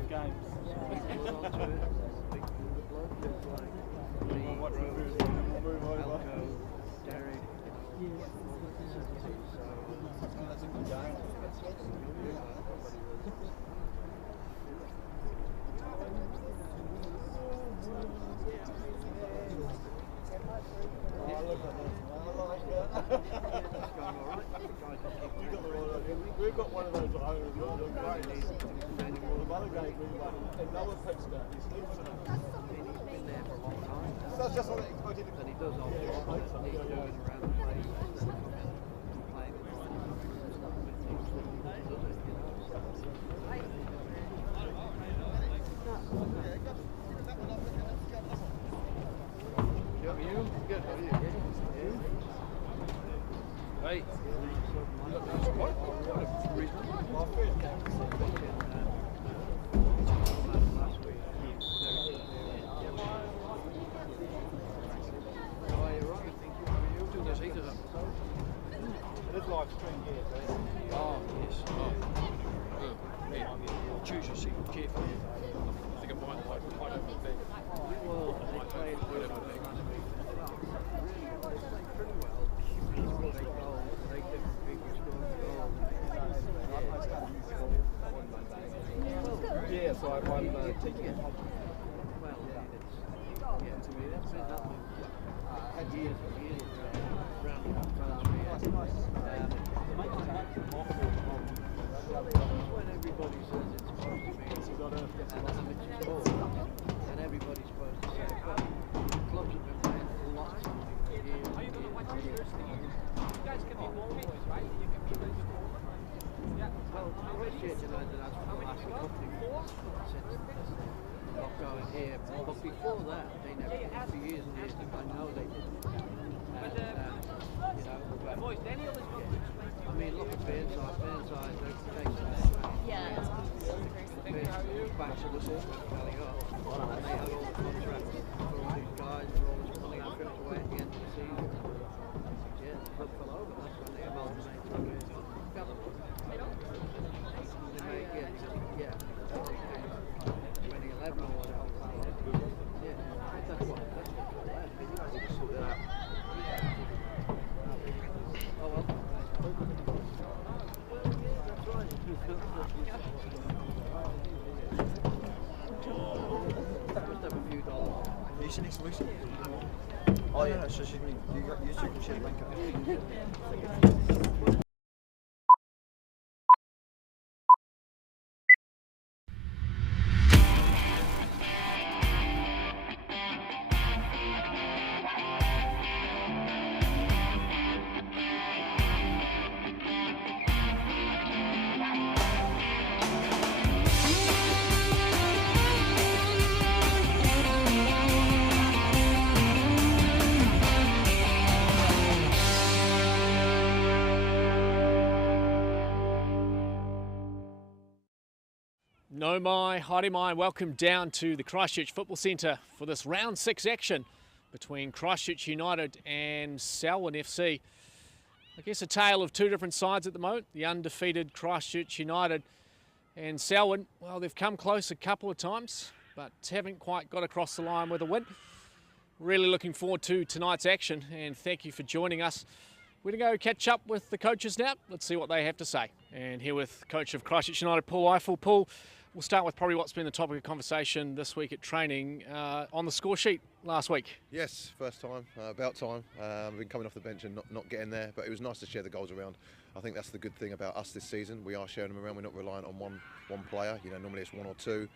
both games. We've got one of those at home as well. The other game we won, another Petscott. He's been there for a long time. That's just what I did. And he does all the job. He's doing around the place. Hey. Live stream here, oh, yes. Oh. Yeah. Choose your seat carefully. I think I might over the back. Well, they played over the back last week. Really played pretty well. They goals. They different people scored goals. Yeah, so I'm taking it. Well, yeah, to me, that's been nothing. Had years and years rounding up when everybody says it's supposed to be an amateur sport, and everybody's supposed to say, well, clubs have been playing lots of years. You guys can be more boys, right? You can be really small. Well, Christchurch United has for the last couple of years since not going here, but before that, they never did for years and years. I know they did. I mean, look at Burnside. Burnside, they back to the system, and they had all the contracts for all these guys and all this money stripped away at the end of the season. Yeah, the club fell over. That's when they amalgamated to it. They made, yeah, 2011 or whatever. Yeah, that's what they sorted out. Oh well. That's right. Must have a few dollars. Is she next week? Oh yeah, so she you two can share the bank account. No mai, haere mai, welcome down to the Christchurch Football Centre for this round 6 action between Christchurch United and Selwyn FC. I guess a tale of two different sides at the moment, the undefeated Christchurch United and Selwyn. Well, they've come close a couple of times, but haven't quite got across the line with a win. Really looking forward to tonight's action, and thank you for joining us. We're going to go catch up with the coaches now. Let's see what they have to say. And here with coach of Christchurch United, Paul Eiffel. Paul, we'll start with probably what's been the topic of conversation this week at training on the score sheet last week. Yes, first time, about time. I've been coming off the bench and not getting there, but it was nice to share the goals around. I think that's the good thing about us this season. We are sharing them around. We're not reliant on one player. You know, normally it's one or two.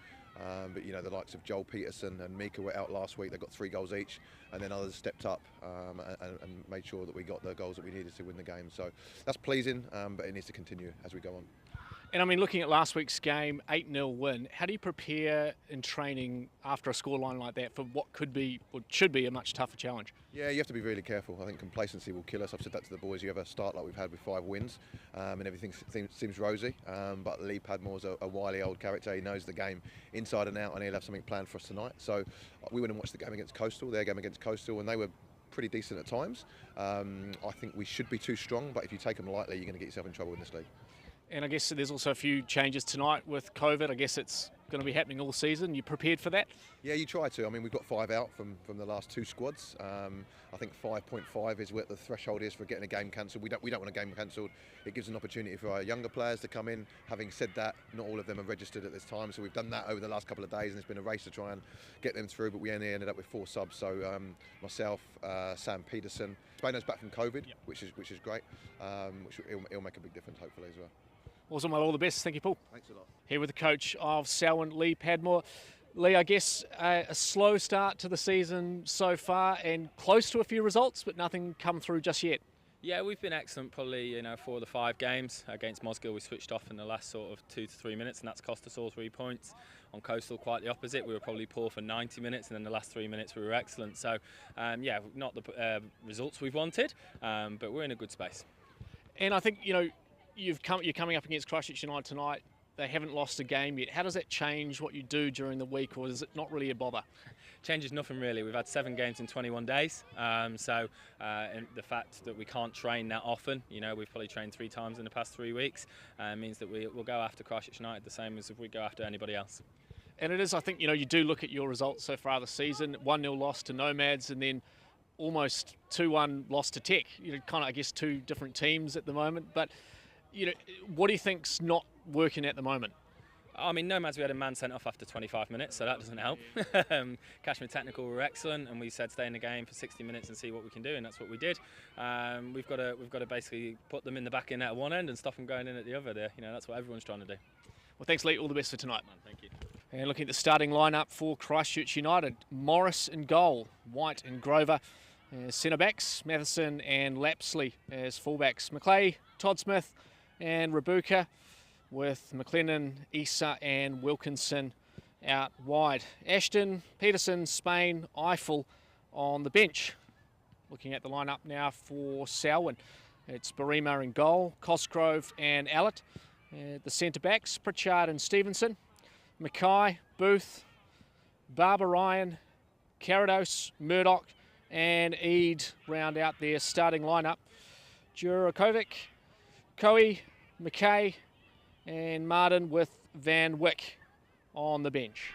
But you know, the likes of Joel Peterson and Mika were out last week. They got 3 goals each, and then others stepped up and made sure that we got the goals that we needed to win the game. So that's pleasing, but it needs to continue as we go on. And I mean, looking at last week's game, 8-0 win, how do you prepare in training after a scoreline like that for what could be, or should be, a much tougher challenge? Yeah, you have to be really careful. I think complacency will kill us. I've said that to the boys. You have a start like we've had with 5 wins, and everything seems rosy. But Lee Padmore's a wily old character. He knows the game inside and out, and he'll have something planned for us tonight. So we went and watched the game against Coastal, their game against Coastal, and they were pretty decent at times. I think we should be too strong, but if you take them lightly, you're going to get yourself in trouble in this league. And I guess there's also a few changes tonight with COVID. I guess it's going to be happening all season. You prepared for that? Yeah, you try to. I mean, we've got 5 out from the last 2 squads. I think 5.5 is what the threshold is for getting a game cancelled. We don't want a game cancelled. It gives an opportunity for our younger players to come in. Having said that, not all of them are registered at this time, so we've done that over the last couple of days, and it's been a race to try and get them through. But we only ended up with 4 subs. So myself, Sam Peterson, Spaino's back from COVID, Yep. which is great. Which it'll make a big difference hopefully as well. Awesome, well, all the best. Thank you, Paul. Thanks a lot. Here with the coach of Selwyn, Lee Padmore. Lee, I guess a slow start to the season so far and close to a few results, but nothing come through just yet. Yeah, we've been excellent probably 4 of the 5 games. Against Mosgiel we switched off in the last sort of 2 to 3 minutes, and that's cost us all 3 points. On Coastal quite the opposite, we were probably poor for 90 minutes, and then the last 3 minutes we were excellent. So yeah, not the results we've wanted, but we're in a good space. And I think, you're coming up against Christchurch United tonight. They haven't lost a game yet. How does that change what you do during the week, or is it not really a bother? Changes nothing really. We've had 7 games in 21 days, and the fact that we can't train that often, we've probably trained 3 times in the past 3 weeks, means that we'll go after Christchurch United the same as if we go after anybody else. And it is, I think, you do look at your results so far this season, 1-0 loss to Nomads and then almost 2-1 loss to Tech. Kind of, I guess, 2 different teams at the moment. But, what do you think's not working at the moment? I mean, Nomads, we had a man sent off after 25 minutes, so that doesn't help. Kashmir Technical were excellent, and we said stay in the game for 60 minutes and see what we can do, and that's what we did. We've got to basically put them in the back end at one end and stop them going in at the other. There, that's what everyone's trying to do. Well, thanks, Lee. All the best for tonight. Man, thank you. And looking at the starting lineup for Christchurch United, Morris in goal, White and Grover as centre backs, Matheson and Lapsley as fullbacks, Maclay, Todd Smith and Rabuka, with McLennan, Issa and Wilkinson out wide. Ashton, Peterson, Spain, Eiffel on the bench. Looking at the lineup now for Selwyn, it's Barima in goal, Cosgrove and Allett. The centre backs, Pritchard and Stevenson, Mackay, Booth, Barber Ryan, Carados, Murdoch and Eade round out their starting lineup. Jurakovic, Coe, Mackay and Martin with Van Wyck on the bench.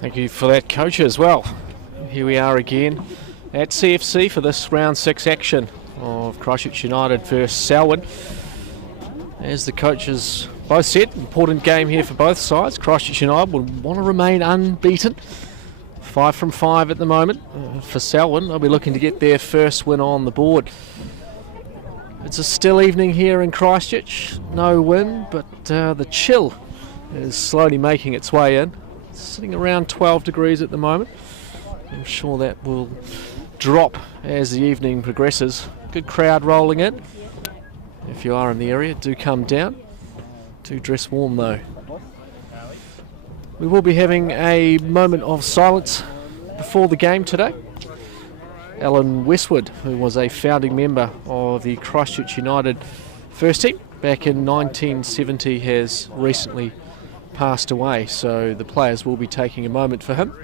Thank you for that, coach, as well. Here we are again at CFC for this round 6 action of Christchurch United versus Selwyn. As the coaches both said, important game here for both sides. Christchurch United would want to remain unbeaten. 5 from 5 at the moment. For Selwyn, they'll be looking to get their first win on the board. It's a still evening here in Christchurch. No wind, but the chill is slowly making its way in. It's sitting around 12 degrees at the moment. I'm sure that will drop as the evening progresses. Good crowd rolling in. If you are in the area, do come down. Do dress warm though. We will be having a moment of silence before the game today. Alan Westwood, who was a founding member of the Christchurch United first team back in 1970, has recently passed away, so the players will be taking a moment for him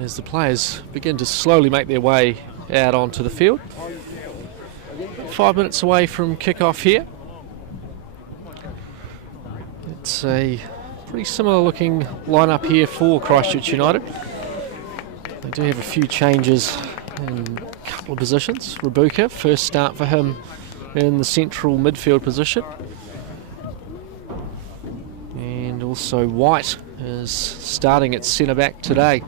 as the players begin to slowly make their way out onto the field. 5 minutes away from kick-off here. It's a pretty similar looking lineup here for Christchurch United. They do have a few changes in a couple of positions. Rabuka, first start for him in the central midfield position. And also White is starting at centre back today,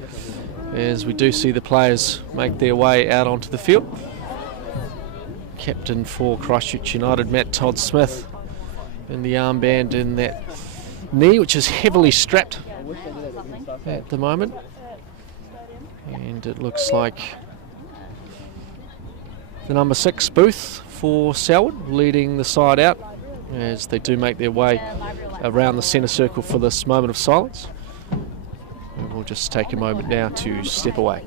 as we do see the players make their way out onto the field. Captain for Christchurch United, Matt Todd Smith, in the armband in that knee, which is heavily strapped at the moment. And it looks like the number 6 Booth for Selwyn leading the side out as they do make their way around the centre circle for this moment of silence. And we'll just take a moment now to step away.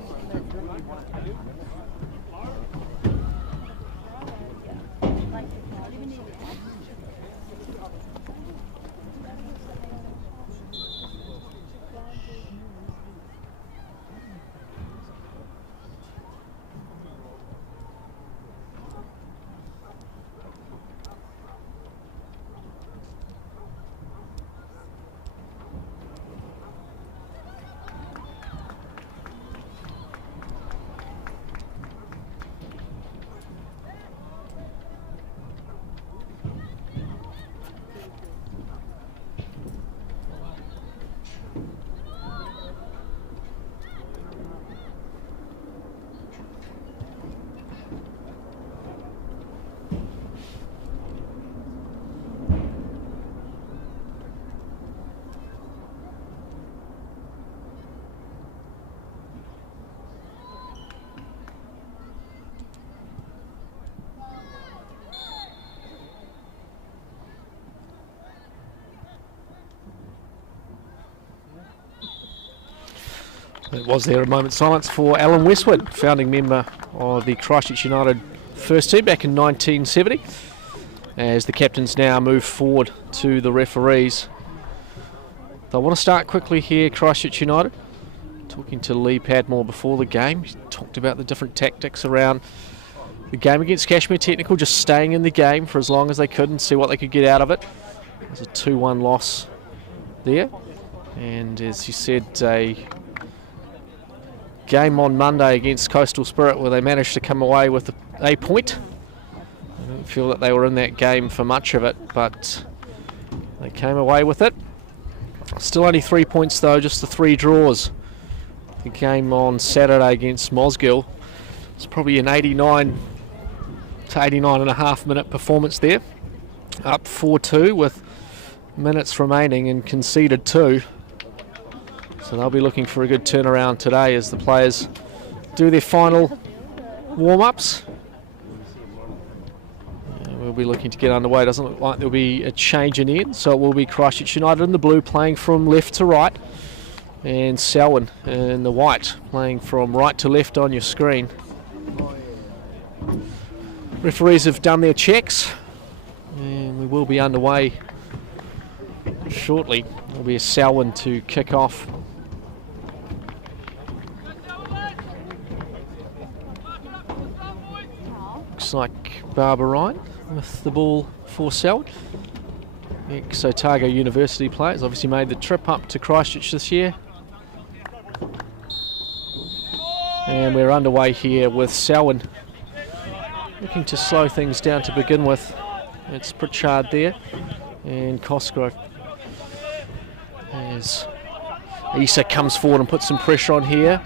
It was there a moment's silence for Alan Westwood, founding member of the Christchurch United first team back in 1970, as the captains now move forward to the referees. They want to start quickly here, Christchurch United. Talking to Lee Padmore before the game, he talked about the different tactics around the game against Cashmere Technical, just staying in the game for as long as they could and see what they could get out of it. It was a 2-1 loss there, and as you said, a game on Monday against Coastal Spirit where they managed to come away with a point. I don't feel that they were in that game for much of it, but they came away with it. Still only 3 points though, just the 3 draws. The game on Saturday against Mosgiel, it's probably an 89 to 89.5 minute performance there. Up 4-2 with minutes remaining and conceded 2. So they'll be looking for a good turnaround today as the players do their final warm-ups. We'll be looking to get underway. Doesn't look like there'll be a change in end, so it will be Christchurch United in the blue playing from left to right, and Selwyn in the white playing from right to left on your screen. Referees have done their checks, and we will be underway shortly. There'll be a Selwyn to kick off. Looks like Barbara Ryan with the ball for Selwyn. Ex-Otago University players obviously made the trip up to Christchurch this year. And we're underway here with Selwyn looking to slow things down to begin with. It's Pritchard there and Cosgrove. As Issa comes forward and puts some pressure on here,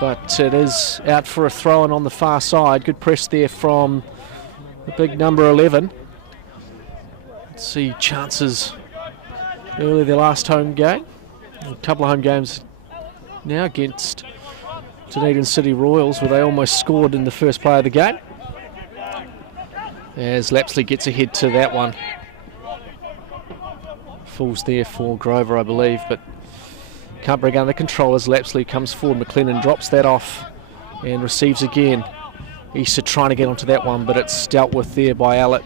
but it is out for a throw-in on the far side. Good press there from the big number 11. Let's see chances early their last home game. A couple of home games now against Dunedin City Royals where they almost scored in the first play of the game. As Lapsley gets ahead to that one. Falls there for Grover, I believe, but can't bring under control as Lapsley comes forward. McLennan drops that off and receives again. Issa trying to get onto that one, but it's dealt with there by Allett.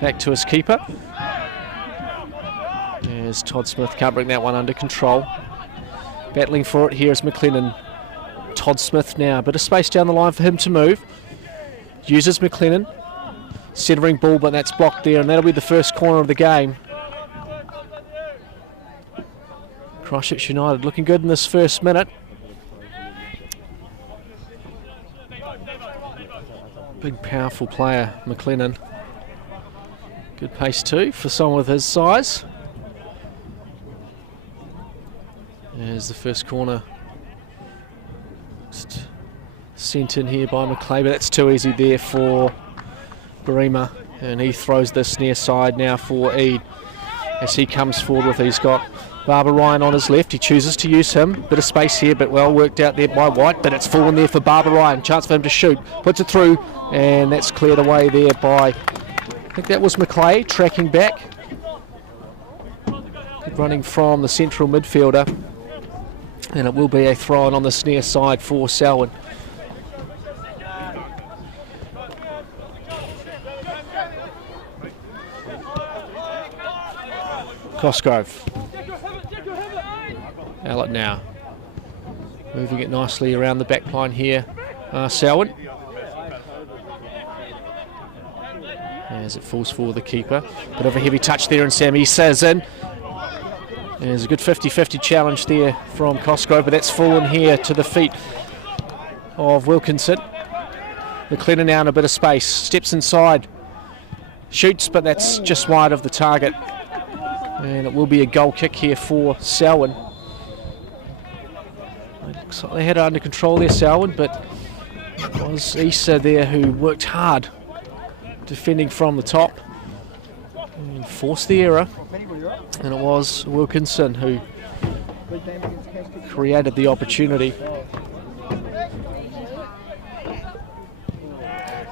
Back to his keeper. As Todd Smith can't bring that one under control. Battling for it here is McLennan. Todd Smith now, a bit of space down the line for him to move. Uses McLennan. Centering ball, but that's blocked there, and that'll be the first corner of the game. Christchurch United looking good in this first minute. Big, powerful player, McLennan. Good pace too for someone with his size. There's the first corner. Just sent in here by McClay, but that's too easy there for Barima. And he throws this near side now for Eade. As he comes forward with, he's got Barbara Ryan on his left. He chooses to use him. Bit of space here, but well worked out there by White. But it's fallen there for Barbara Ryan. Chance for him to shoot. Puts it through, and that's cleared away there by, I think that was McClay, tracking back. Running from the central midfielder. And it will be a throw-in on the near side for Selwyn. Cosgrove. Allett now. Moving it nicely around the back line here. Selwyn. As it falls for the keeper. Bit of a heavy touch there, and Sam Issa's in. There's a good 50-50 challenge there from Cosgrove, but that's fallen here to the feet of Wilkinson. McLennan now in a bit of space. Steps inside. Shoots, but that's just wide of the target. And it will be a goal kick here for Selwyn. Looks like they had it under control there, Selwyn, but it was Issa there who worked hard defending from the top and forced the error, and it was Wilkinson who created the opportunity.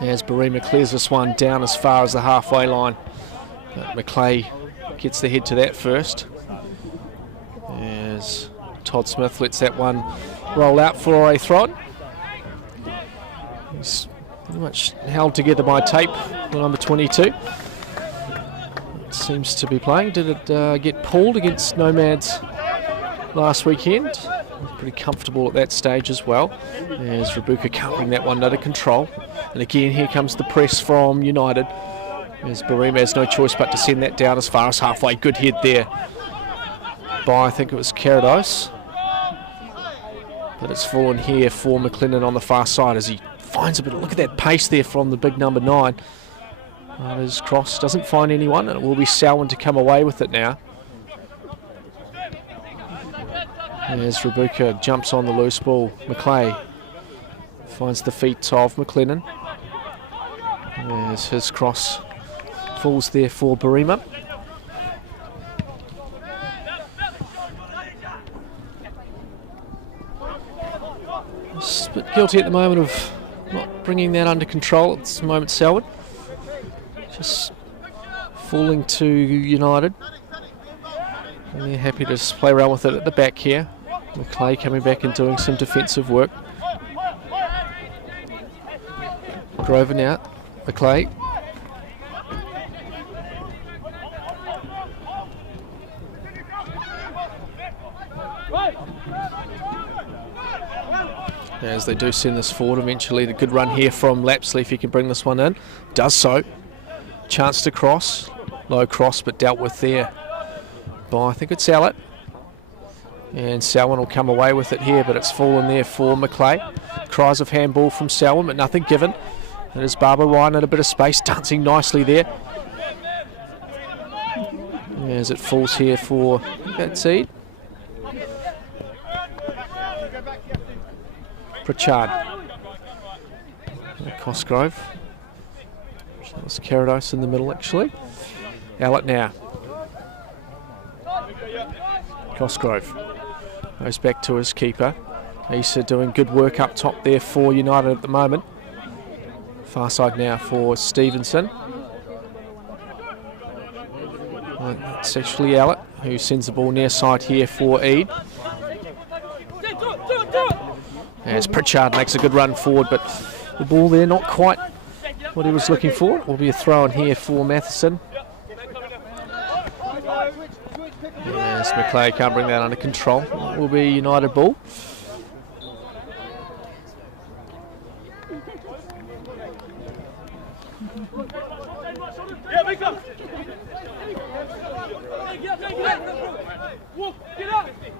As Barima clears this one down as far as the halfway line, but Macleay gets the head to that first, as Todd Smith lets that one roll out for a throw. He's pretty much held together by tape, the number 22. It seems to be playing. Did it get pulled against Nomads last weekend? Pretty comfortable at that stage as well, as Rabuka can't bring that one under control. And again, here comes the press from United, as Barima has no choice but to send that down as far as halfway. Good head there by, I think it was Carados. But it's fallen here for McLennan on the far side as he finds a bit. Look at that pace there from the big number 9. His cross doesn't find anyone, and it will be Selwyn to come away with it now. As Rabuka jumps on the loose ball, Macleay finds the feet of McLennan. As his cross falls there for Barima. Just a bit guilty at the moment of not bringing that under control at this moment, Selwyn. Just falling to United. And they're happy to just play around with it at the back here. Macleay coming back and doing some defensive work. Groven out. Macleay. As they do send this forward eventually. The good run here from Lapsley, if he can bring this one in. Does so. Chance to cross. Low cross, but dealt with there by, I think it's Allett. And Selwyn will come away with it here, but it's fallen there for Macleay. Cries of handball from Selwyn, but nothing given. It is Barbara Ryan at a bit of space, dancing nicely there. As it falls here for Seed. Pritchard. Cosgrove. That was Carados in the middle, actually. Allett now. Cosgrove goes back to his keeper. Issa doing good work up top there for United at the moment. Far side now for Stevenson. It's actually Allett who sends the ball near side here for Eade. As Pritchard makes a good run forward, but the ball there not quite what he was looking for. It will be a throw in here for Matheson. As Macleay can't bring that under control. It will be United ball.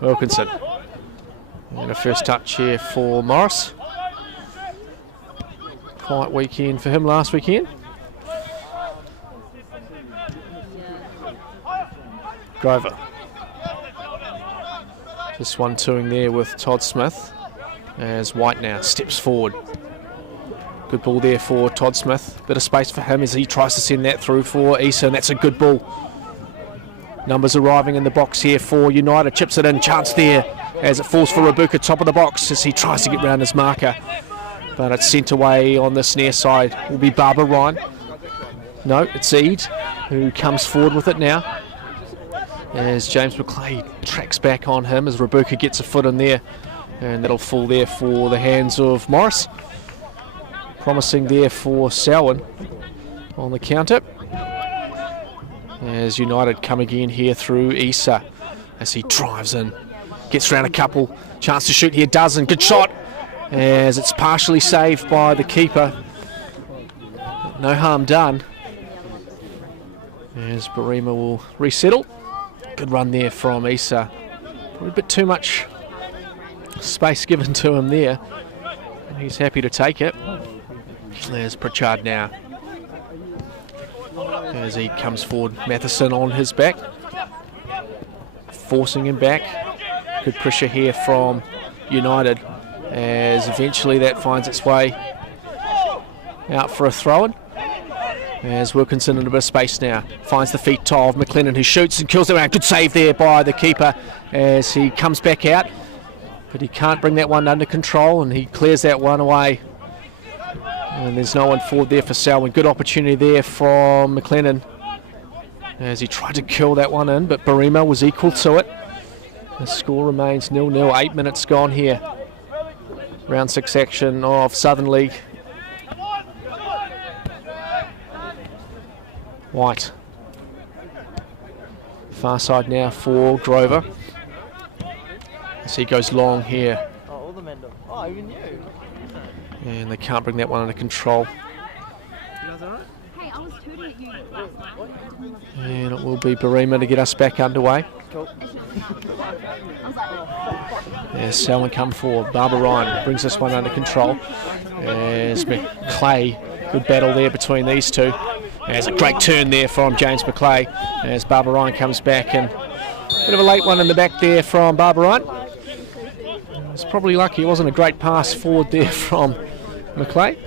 Wilkinson. And a first touch here for Morris. Quiet weekend for him last weekend. Grover. Just 1-2ing there with Todd Smith. As White now steps forward. Good ball there for Todd Smith. Bit of space for him as he tries to send that through for Issa, and that's a good ball. Numbers arriving in the box here for United. Chips it in, chance there as it falls for Rabuka, top of the box as he tries to get round his marker. But it's sent away on this near side. Will be Barbara Ryan. No, it's Eade who comes forward with it now. As James Macleay tracks back on him as Rabuka gets a foot in there. And that'll fall there for the hands of Morris. Promising there for Selwyn on the counter. As United come again here through Issa as he drives in. Gets around a couple. Chance to shoot here, doesn't. Good shot. As it's partially saved by the keeper. No harm done. As Barima will resettle. Good run there from Issa. Probably a bit too much space given to him there. And he's happy to take it. There's Pritchard now. As he comes forward, Matheson on his back. Forcing him back. Good pressure here from United. as eventually that finds its way out for a throw-in. As Wilkinson in a bit of space now, finds the feet of McLennan, who shoots and kills it around. Good save there by the keeper as he comes back out, but he can't bring that one under control, and he clears that one away. And there's no one forward there for Selwyn. Good opportunity there from McLennan as he tried to kill that one in, but Barima was equal to it. The score remains 0-0, 8 minutes gone here. Round 6 action of Southern League. White. Far side now for Grover. As he goes long here. Oh, all the men do. Oh, even you. And they can't bring that one under control. Hey, I was tooting at you last night. And it will be Barima to get us back underway. Cool. As Selwyn come forward. Barbara Ryan brings this one under control. As McClay, good battle there between these two. There's a great turn there from James McClay as Barbara Ryan comes back, and a bit of a late one in the back there from Barbara Ryan. It's probably lucky it wasn't a great pass forward there from McClay.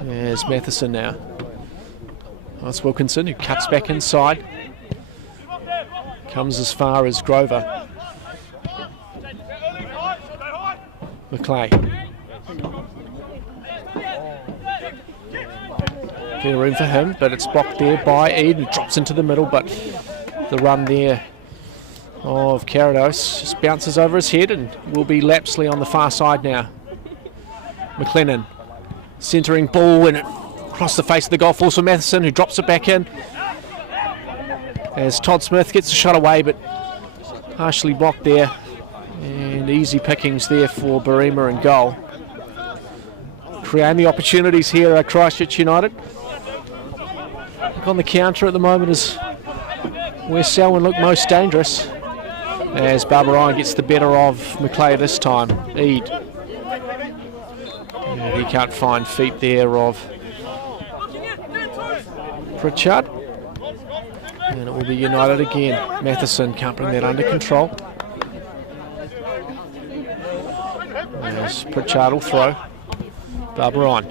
There's Matheson now. That's Wilkinson, who cuts back inside. Comes as far as Grover. McClay. Bit of room for him, but it's blocked there by Eden. Drops into the middle, but the run there of Carados just bounces over his head, and will be Lapsley on the far side now. McLennan centering ball and across the face of the goal force for Matheson, who drops it back in. As Todd Smith gets a shot away, but partially blocked there. And easy pickings there for Barima and goal. Creating the opportunities here at Christchurch United. On the counter at the moment is where Selwyn look most dangerous, as Barbara Ryan gets the better of McClay this time. Eade. And he can't find feet there of Pritchard. And it will be United again. Matheson can't bring that under control. As Pritchard will throw. Barbara Ryan.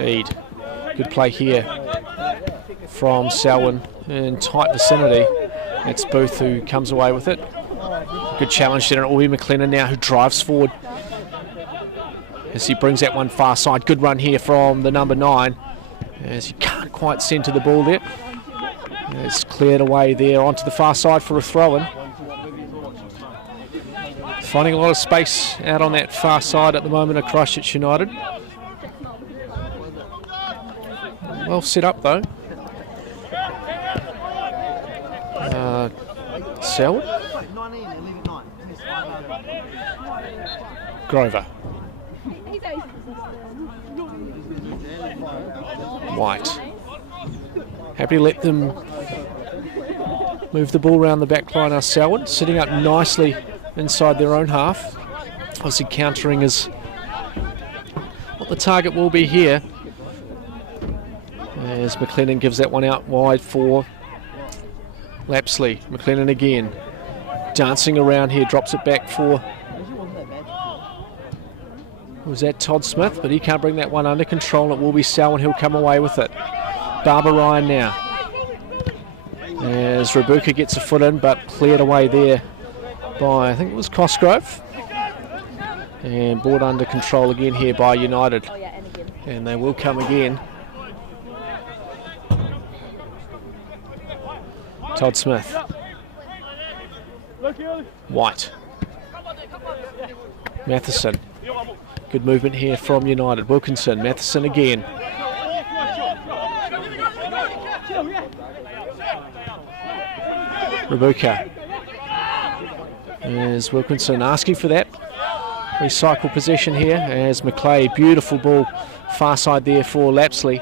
Eade. Good play here from Selwyn in tight vicinity. It's Booth who comes away with it. Good challenge there, and it will be McLennan now who drives forward as he brings that one far side. Good run here from the number 9 as he can't quite centre the ball there. It's cleared away there onto the far side for a throw-in. Finding a lot of space out on that far side at the moment of Christchurch United. Well set up though. Selwyn. Grover. White. Happy to let them move the ball around the back line. Our Selwyn sitting up nicely inside their own half. Obviously countering is what the target will be here. As McLennan gives that one out wide for Lapsley. McLennan again. Dancing around here, drops it back for... Was that Todd Smith? But he can't bring that one under control. It will be Selwyn who'll come away with it. Barbara Ryan now. As Rebuka gets a foot in, but cleared away there by, I think it was Cosgrove. And brought under control again here by United. And they will come again. Todd Smith. White. Matheson. Good movement here from United. Wilkinson. Matheson again. Rebuka. As Wilkinson asking for that. Recycle possession here as McClay. Beautiful ball far side there for Lapsley.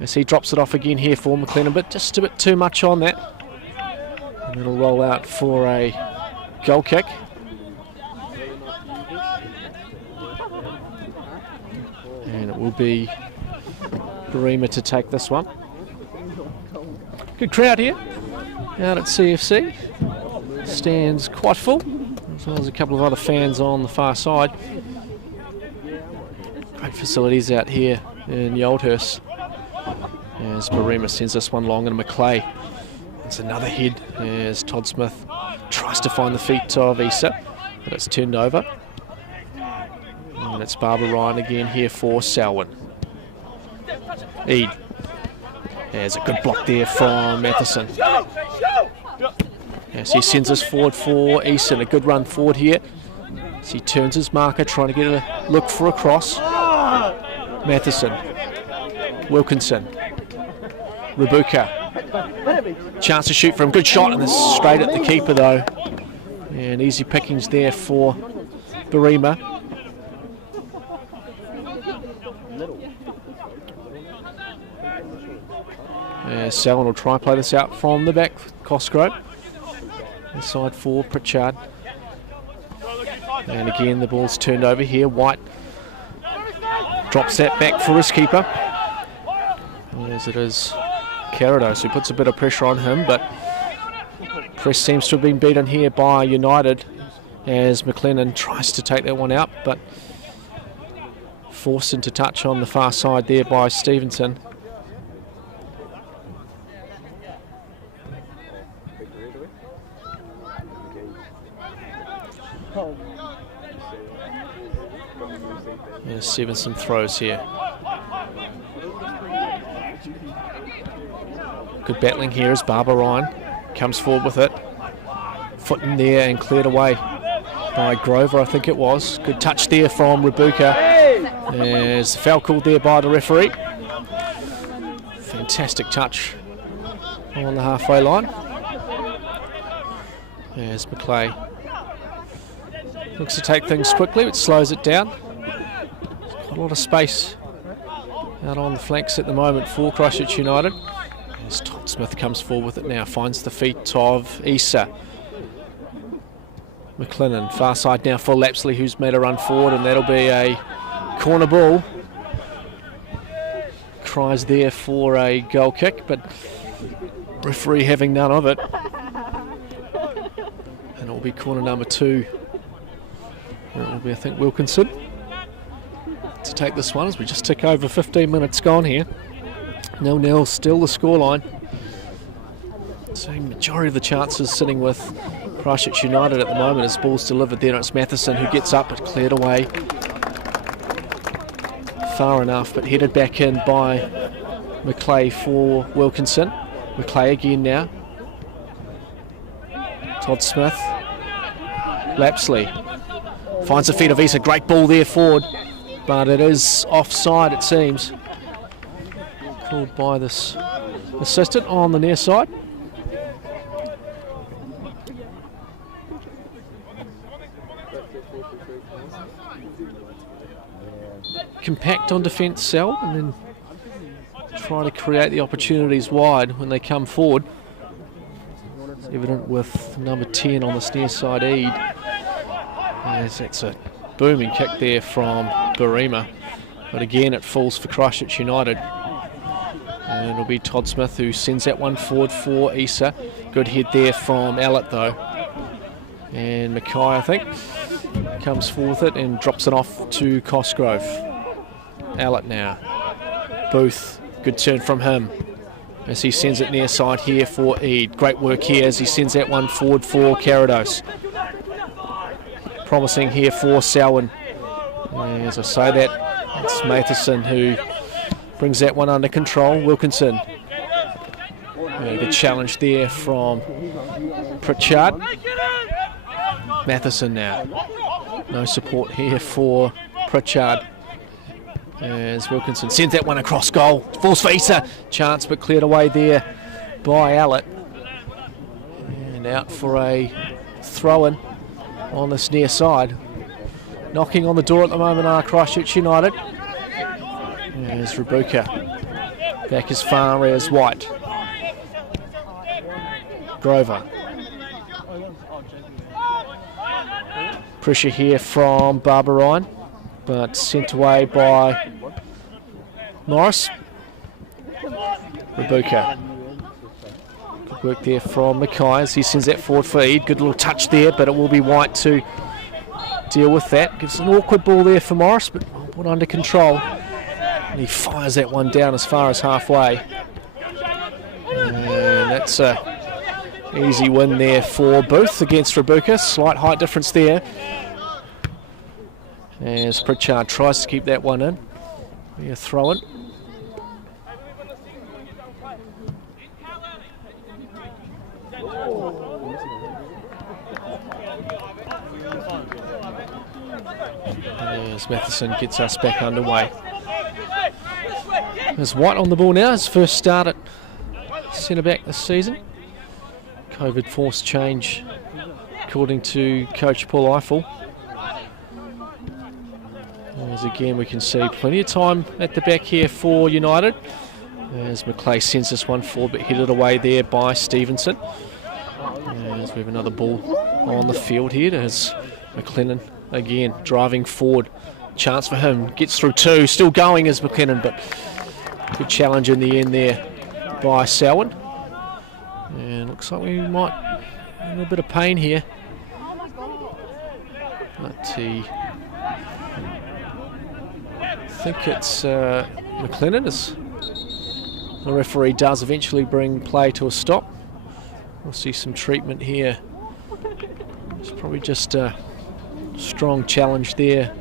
As he drops it off again here for McLennan, but just a bit too much on that. And it'll roll out for a goal kick. And it will be Barima to take this one. Good crowd here out at CFC. Stands quite full, as well as a couple of other fans on the far side. Great facilities out here in Yoldhurst. As Barima sends this one long and Macleay. It's another head as Todd Smith tries to find the feet of Issa, but it's turned over. And it's Barbara Ryan again here for Selwyn. Eid. There's a good block there from Matheson. As he sends us forward for Easton, a good run forward here. As he turns his marker, trying to get a look for a cross. Matheson. Wilkinson. Rabuka. Chance to shoot from, good shot, and it's straight at the keeper though. And easy pickings there for Barima. Selwyn will try and play this out from the back. Cosgrove. Inside for Pritchard. And again the ball's turned over here. White drops that back for his keeper. As it is Carados who puts a bit of pressure on him, but press seems to have been beaten here by United as McLennan tries to take that one out, but forced into touch on the far side there by Stevenson. Stevenson throws here. Good battling here as Barbara Ryan comes forward with it. Foot in there and cleared away by Grover, I think it was. Good touch there from Rabuka. There's the foul called there by the referee. Fantastic touch on the halfway line. There's Macleay. Looks to take things quickly, but slows it down. A lot of space out on the flanks at the moment for Christchurch United. As Todd Smith comes forward with it now, finds the feet of Issa. McLennan, far side now for Lapsley, who's made a run forward, and that'll be a corner ball. Cries there for a goal kick, but referee having none of it. And it'll be corner number 2. And it will be, I think, Wilkinson to take this one as we just tick over 15 minutes gone here. 0-0, still the scoreline. So majority of the chances sitting with Christchurch United at the moment as ball's delivered there. It's Matheson who gets up, but cleared away far enough, but headed back in by Macleay for Wilkinson. Macleay again now. Todd Smith. Lapsley finds the feet of Issa. Great ball there forward, but it is offside, it seems. Called by this assistant on the near side. Compact on defence, Sel, and then try to create the opportunities wide when they come forward. It's evident with number 10 on the near side, Eid. As that's a booming kick there from Barima, but again it falls for Christchurch United. And it'll be Todd Smith who sends that one forward for Issa. Good head there from Allett though. And Mackay, I think, comes forward with it and drops it off to Cosgrove. Allett now. Booth, good turn from him as he sends it near side here for Eid. Great work here as he sends that one forward for Carados. Promising here for Selwyn. As I say that, it's Matheson who brings that one under control. Wilkinson. A good challenge there from Pritchard. Matheson now. No support here for Pritchard. As Wilkinson sends that one across goal. Falls for Issa. Chance but cleared away there by Allett. And out for a throw-in on this near side. Knocking on the door at the moment are Christchurch United. There's Rabuka. Back as far as White. Grover. Pressure here from Barbara Ryan, but sent away by Morris. Rabuka. Good work there from Mackay as he sends that forward for Eid. Good little touch there, but it will be White to deal with that. Gives an awkward ball there for Morris, but put under control. And he fires that one down as far as halfway. And that's a easy win there for Booth against Rabuka. Slight height difference there. As Pritchard tries to keep that one in. We're throwing. As Matheson gets us back underway. There's White on the ball now, his first start at centre back this season. COVID forced change according to coach Paul Eiffel. As again we can see plenty of time at the back here for United. As Macleay sends this one forward but headed away there by Stevenson. As we have another ball on the field here as McLennan again driving forward. Chance for him, gets through two, still going as McLennan, but good challenge in the end there by Selwyn. And looks like we might have a little bit of pain here. But I think it's McLennan as the referee does eventually bring play to a stop. We'll see some treatment here. It's probably just a strong challenge there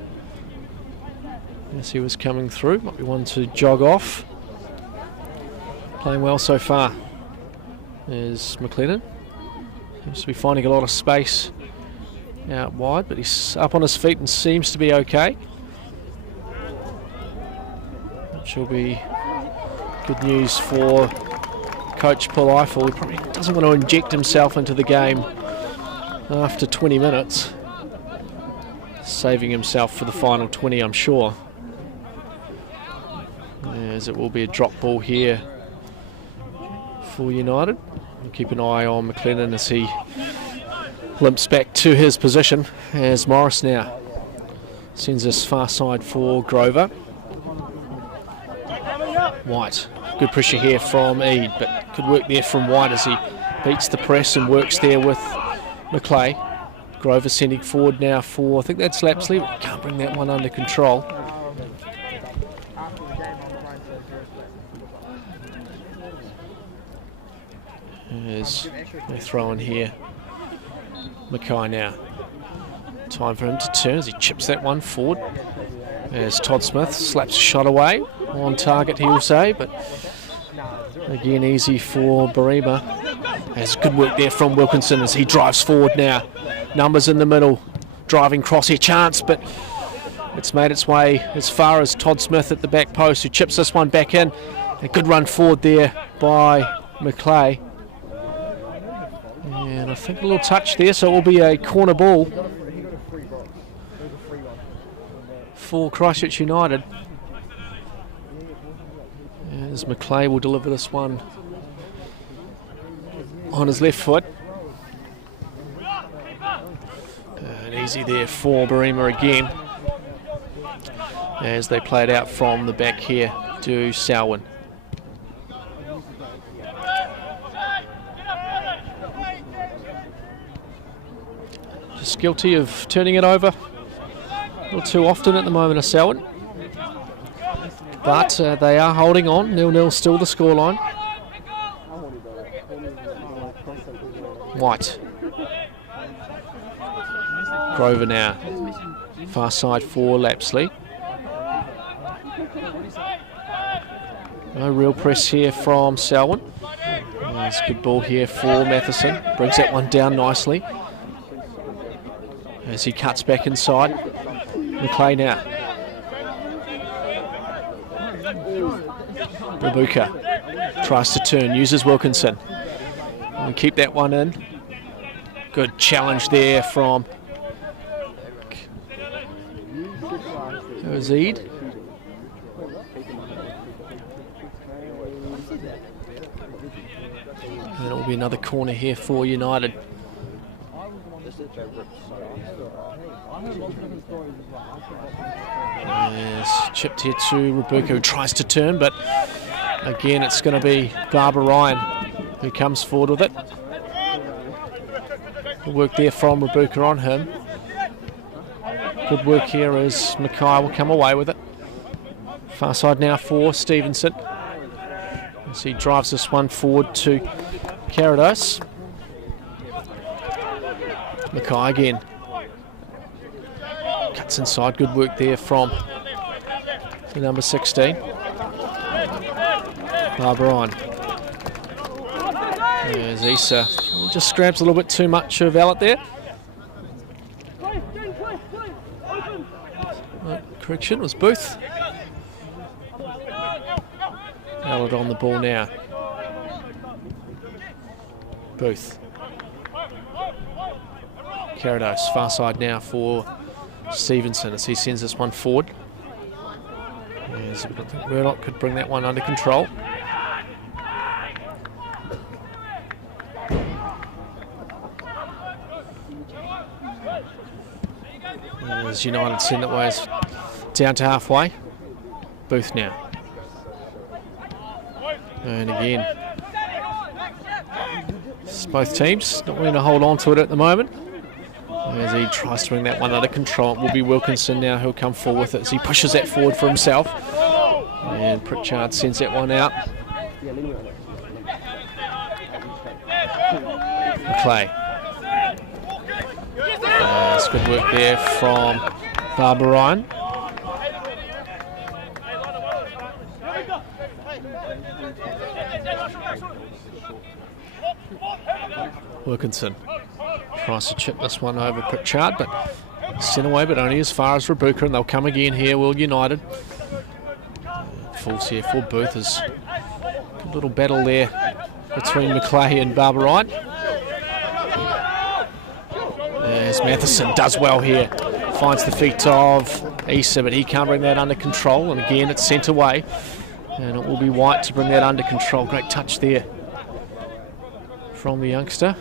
as he was coming through. Might be one to jog off. Playing well so far is McLennan. Seems to be finding a lot of space out wide, but he's up on his feet and seems to be okay. Which will be good news for coach Paul Eiffel. He probably doesn't want to inject himself into the game after 20 minutes. Saving himself for the final 20, I'm sure. As it will be a drop ball here for United. We'll keep an eye on McLennan as he limps back to his position as Morris now sends this far side for Grover. White, good pressure here from Eid, but good work there from White as he beats the press and works there with Macleay. Grover sending forward now for, I think that's Lapsley, but can't bring that one under control. As they throw in here, Mackay now. Time for him to turn as he chips that one forward. As Todd Smith slaps a shot away. On target, he will say, but again easy for Barima. As good work there from Wilkinson as he drives forward now. Numbers in the middle, driving cross here, chance, but it's made its way as far as Todd Smith at the back post, who chips this one back in. A good run forward there by Macleay. And I think a little touch there, so it will be a corner ball for Christchurch United. As Macleay will deliver this one on his left foot. And easy there for Barima again. As they play it out from the back here to Selwyn. Just guilty of turning it over a little too often at the moment of Selwyn. But they are holding on, 0-0 still the scoreline. White. Grover now. Far side for Lapsley. No real press here from Selwyn. Nice good ball here for Matheson. Brings that one down nicely. As he cuts back inside. Macleay now. Rabuka tries to turn, uses Wilkinson. And keep that one in. Good challenge there from Eid. And it will be another corner here for United. Yes, chipped here to Rabuka, who tries to turn, but again it's going to be Barbara Ryan who comes forward with it. Good work there from Rabuka on him. Good work here as Mackay will come away with it. Far side now for Stevenson, as he drives this one forward to Carados. Mackay again. Cuts inside, good work there from the number 16. Barbara. There's Issa. Just scraps a little bit too much of Allet there. Correction, it was Booth. Allet on the ball now. Booth. Carados, far side now for Stevenson as he sends this one forward. As Murdoch could bring that one under control. As United send it ways down to halfway. Booth now. And again, both teams not willing to hold on to it at the moment. As he tries to bring that one under control, it will be Wilkinson now who'll come forward with it as he pushes that forward for himself. And Pritchard sends that one out. McClay. That's good work there from Barbara Ryan. Wilkinson tries to chip this one over Pritchard, but sent away, but only as far as Rabuka, and they'll come again here, Will United. Falls here for Booth. There's a little battle there between McClay and Barbara Ryan. As Matheson does well here, finds the feet of Issa, but he can't bring that under control, and again it's sent away, and it will be White to bring that under control. Great touch there from the youngster.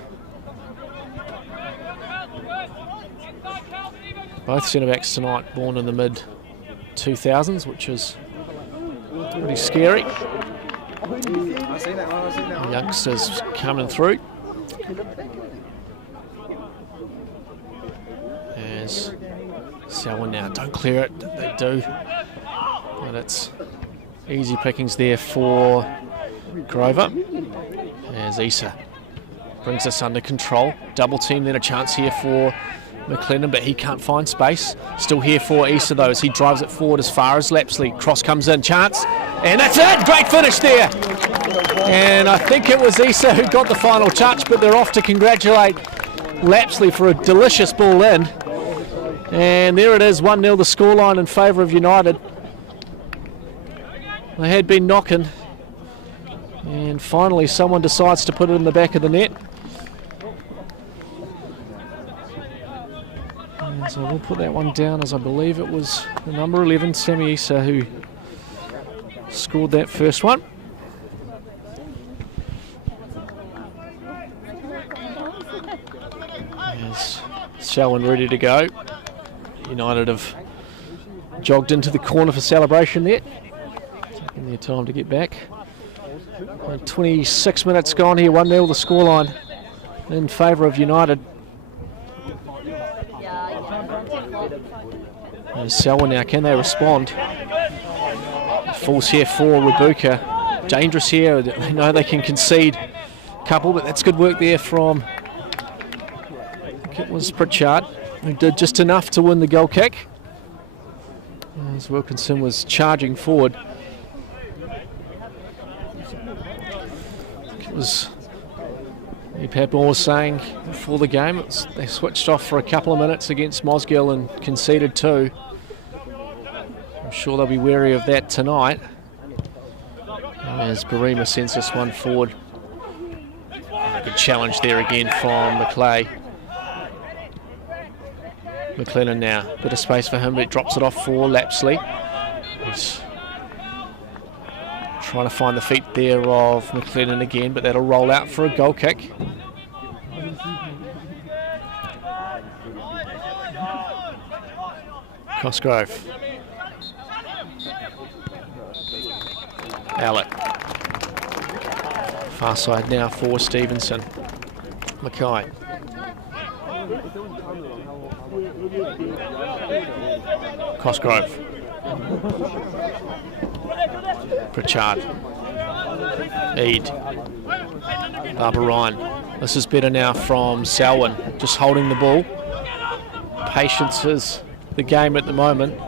Both centre-backs tonight born in the mid-2000s, which is pretty scary. The youngsters coming through. As Selwyn now don't clear it, they do. But it's easy pickings there for Grover. As Issa brings this under control. Double team, then a chance here for McLennan, but he can't find space. Still here for Issa though, as he drives it forward as far as Lapsley. Cross comes in, chance, and that's it! Great finish there! And I think it was Issa who got the final touch, but they're off to congratulate Lapsley for a delicious ball in. And there it is, 1-0 the scoreline in favour of United. They had been knocking, and finally someone decides to put it in the back of the net. So we'll put that one down, as I believe it was the number 11, Sammy Issa, who scored that first one. There's Selwyn ready to go. United have jogged into the corner for celebration there. Taking their time to get back. 26 minutes gone here, 1-0 the scoreline in favour of United. There's Selwyn now, can they respond? Falls here for Rabuka. Dangerous here, they know they can concede a couple, but that's good work there from, I think it was Pritchard, who did just enough to win the goal kick. As Wilkinson was charging forward. It was Papal was saying before the game, they switched off for a couple of minutes against Mosgiel and conceded 2. I'm sure they'll be wary of that tonight. As Barima sends this one forward. A good challenge there again from McClay. McLennan now, bit of space for him, but drops it off for Lapsley. He's trying to find the feet there of McLennan again, but that'll roll out for a goal kick. Cosgrove. Alec. Far side now for Stevenson. Mackay. Cosgrove. Pritchard. Eade. Barbara Ryan. This is better now from Selwyn, just holding the ball. Patience is the game at the moment.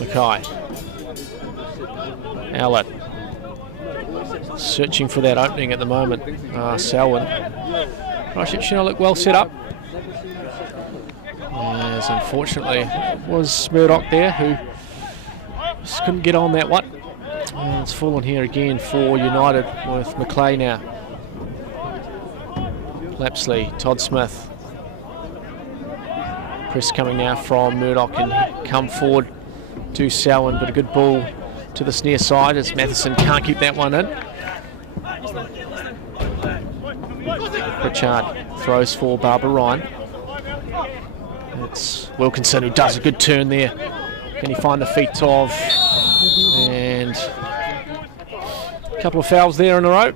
Mackay. Allett. Searching for that opening at the moment. Selwyn. Christchurch look well set up. As unfortunately it was Murdoch there who just couldn't get on that one. And it's fallen here again for United with Macleay now. Lapsley, Todd Smith. Press coming now from Murdoch and come forward to Selwyn, but a good ball to this near side as Matheson can't keep that one in. Pritchard throws for Barbara Ryan. It's Wilkinson who does a good turn there. Can he find the feet of? And a couple of fouls there in a row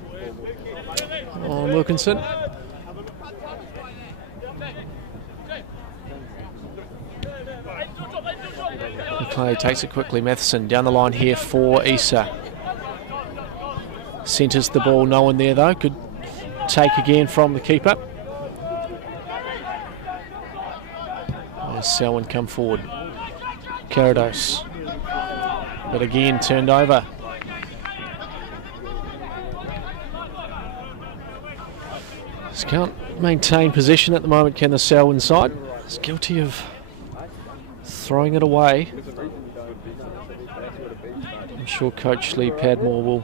on Wilkinson. Macleay takes it quickly. Matheson down the line here for Issa. Centres the ball, no one there though. Good take again from the keeper. There's Selwyn come forward. Carados. But again turned over. Just can't maintain possession at the moment, can the Selwyn side. It's guilty of throwing it away. I'm sure Coach Lee Padmore will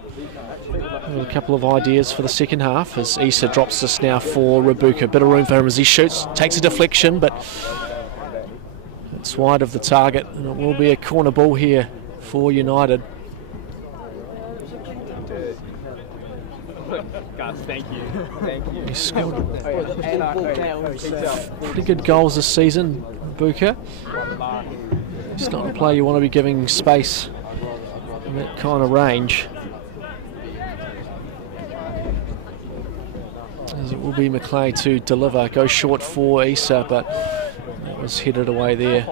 have a couple of ideas for the second half as Issa drops this now for Rabuka. Bit of room for him as he shoots. Takes a deflection, but it's wide of the target, and it will be a corner ball here for United. Guys, thank you. Thank you. He's scored pretty good goals this season, Rabuka. It's not a player you want to be giving space in that kind of range. As it will be Macleay to deliver. Goes short for Issa, but that was headed away there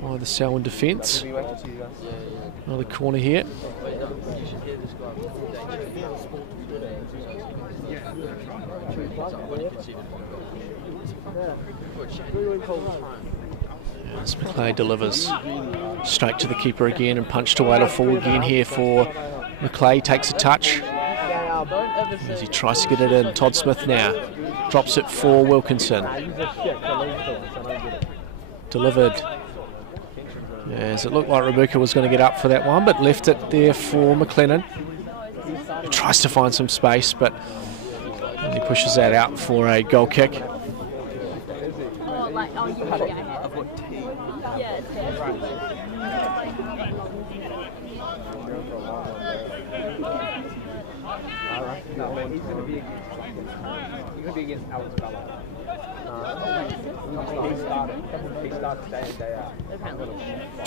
by the Selwyn defence. Another corner here. As Macleay delivers straight to the keeper again and punched away to full again here for Macleay. Takes a touch as he tries to get it in. Todd Smith now drops it for Wilkinson. Delivered as it looked like Rabuka was going to get up for that one, but left it there for McLennan. Tries to find some space, but he pushes that out for a goal kick.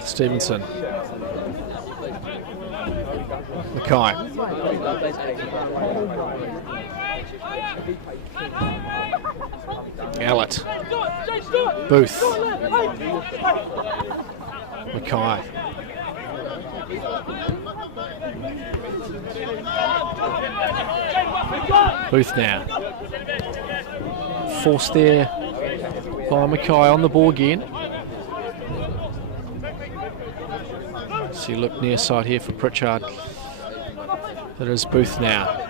Stevenson. Mackay. Allett. Booth. Mackay. Booth now. Forced there by Mackay on the ball again. So you look near side here for Pritchard. It is Booth now.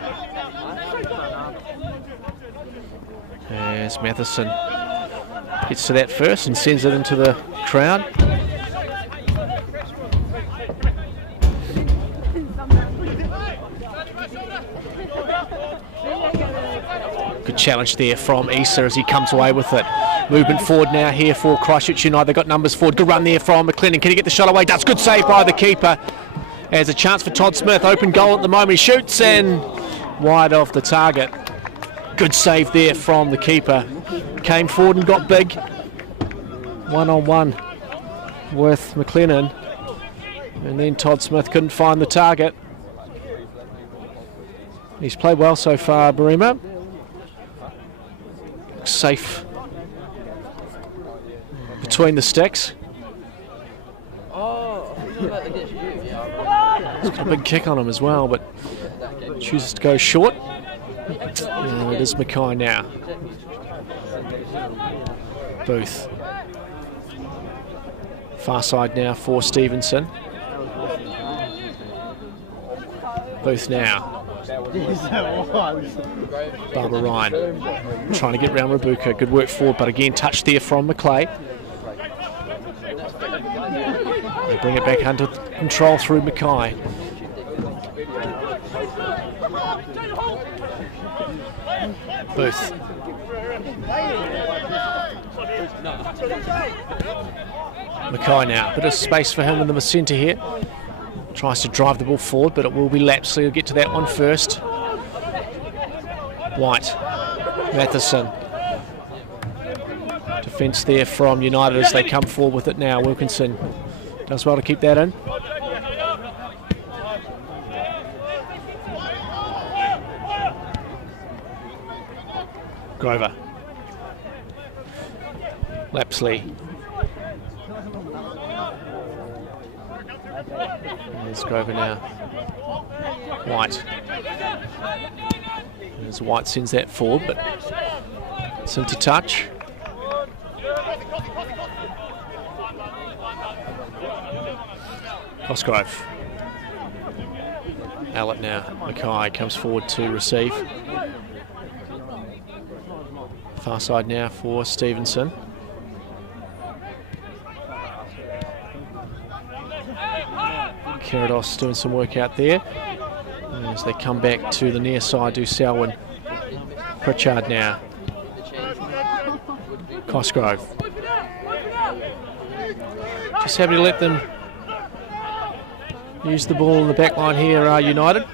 As Matheson gets to that first and sends it into the crowd. Good challenge there from Issa as he comes away with it. Movement forward now here for Christchurch United. They've got numbers forward. Good run there from McLennan. Can he get the shot away? Does. Good save by the keeper. There's a chance for Todd Smith. Open goal at the moment. He shoots and wide of the target. Good save there from the keeper. Came forward and got big. 1-on-1 with McLennan. And then Todd Smith couldn't find the target. He's played well so far, Barima. Safe between the sticks. He's got a big kick on him as well, but chooses to go short. And it is Mackay now. Booth. Far side now for Stevenson. Booth now. Barbara Ryan trying to get round Rabuka. Good work forward, but again touch there from Macleay. They bring it back under control through Mackay. Booth. Mackay now, bit of space for him in the centre here. Tries to drive the ball forward, but it will be lapped, so he'll get to that one first. White, Matheson. Defence there from United as they come forward with it now. Wilkinson does well to keep that in. Grover. Lapsley. There's Grover now. White. As White sends that forward, but it's into touch. Cosgrove. Allett now. Mackay comes forward to receive. Far side now for Stevenson. Karados doing some work out there. As they come back to the near side, do Selwyn. Pritchard now. Cosgrove. Just happy to let them use the ball in the back line here, United.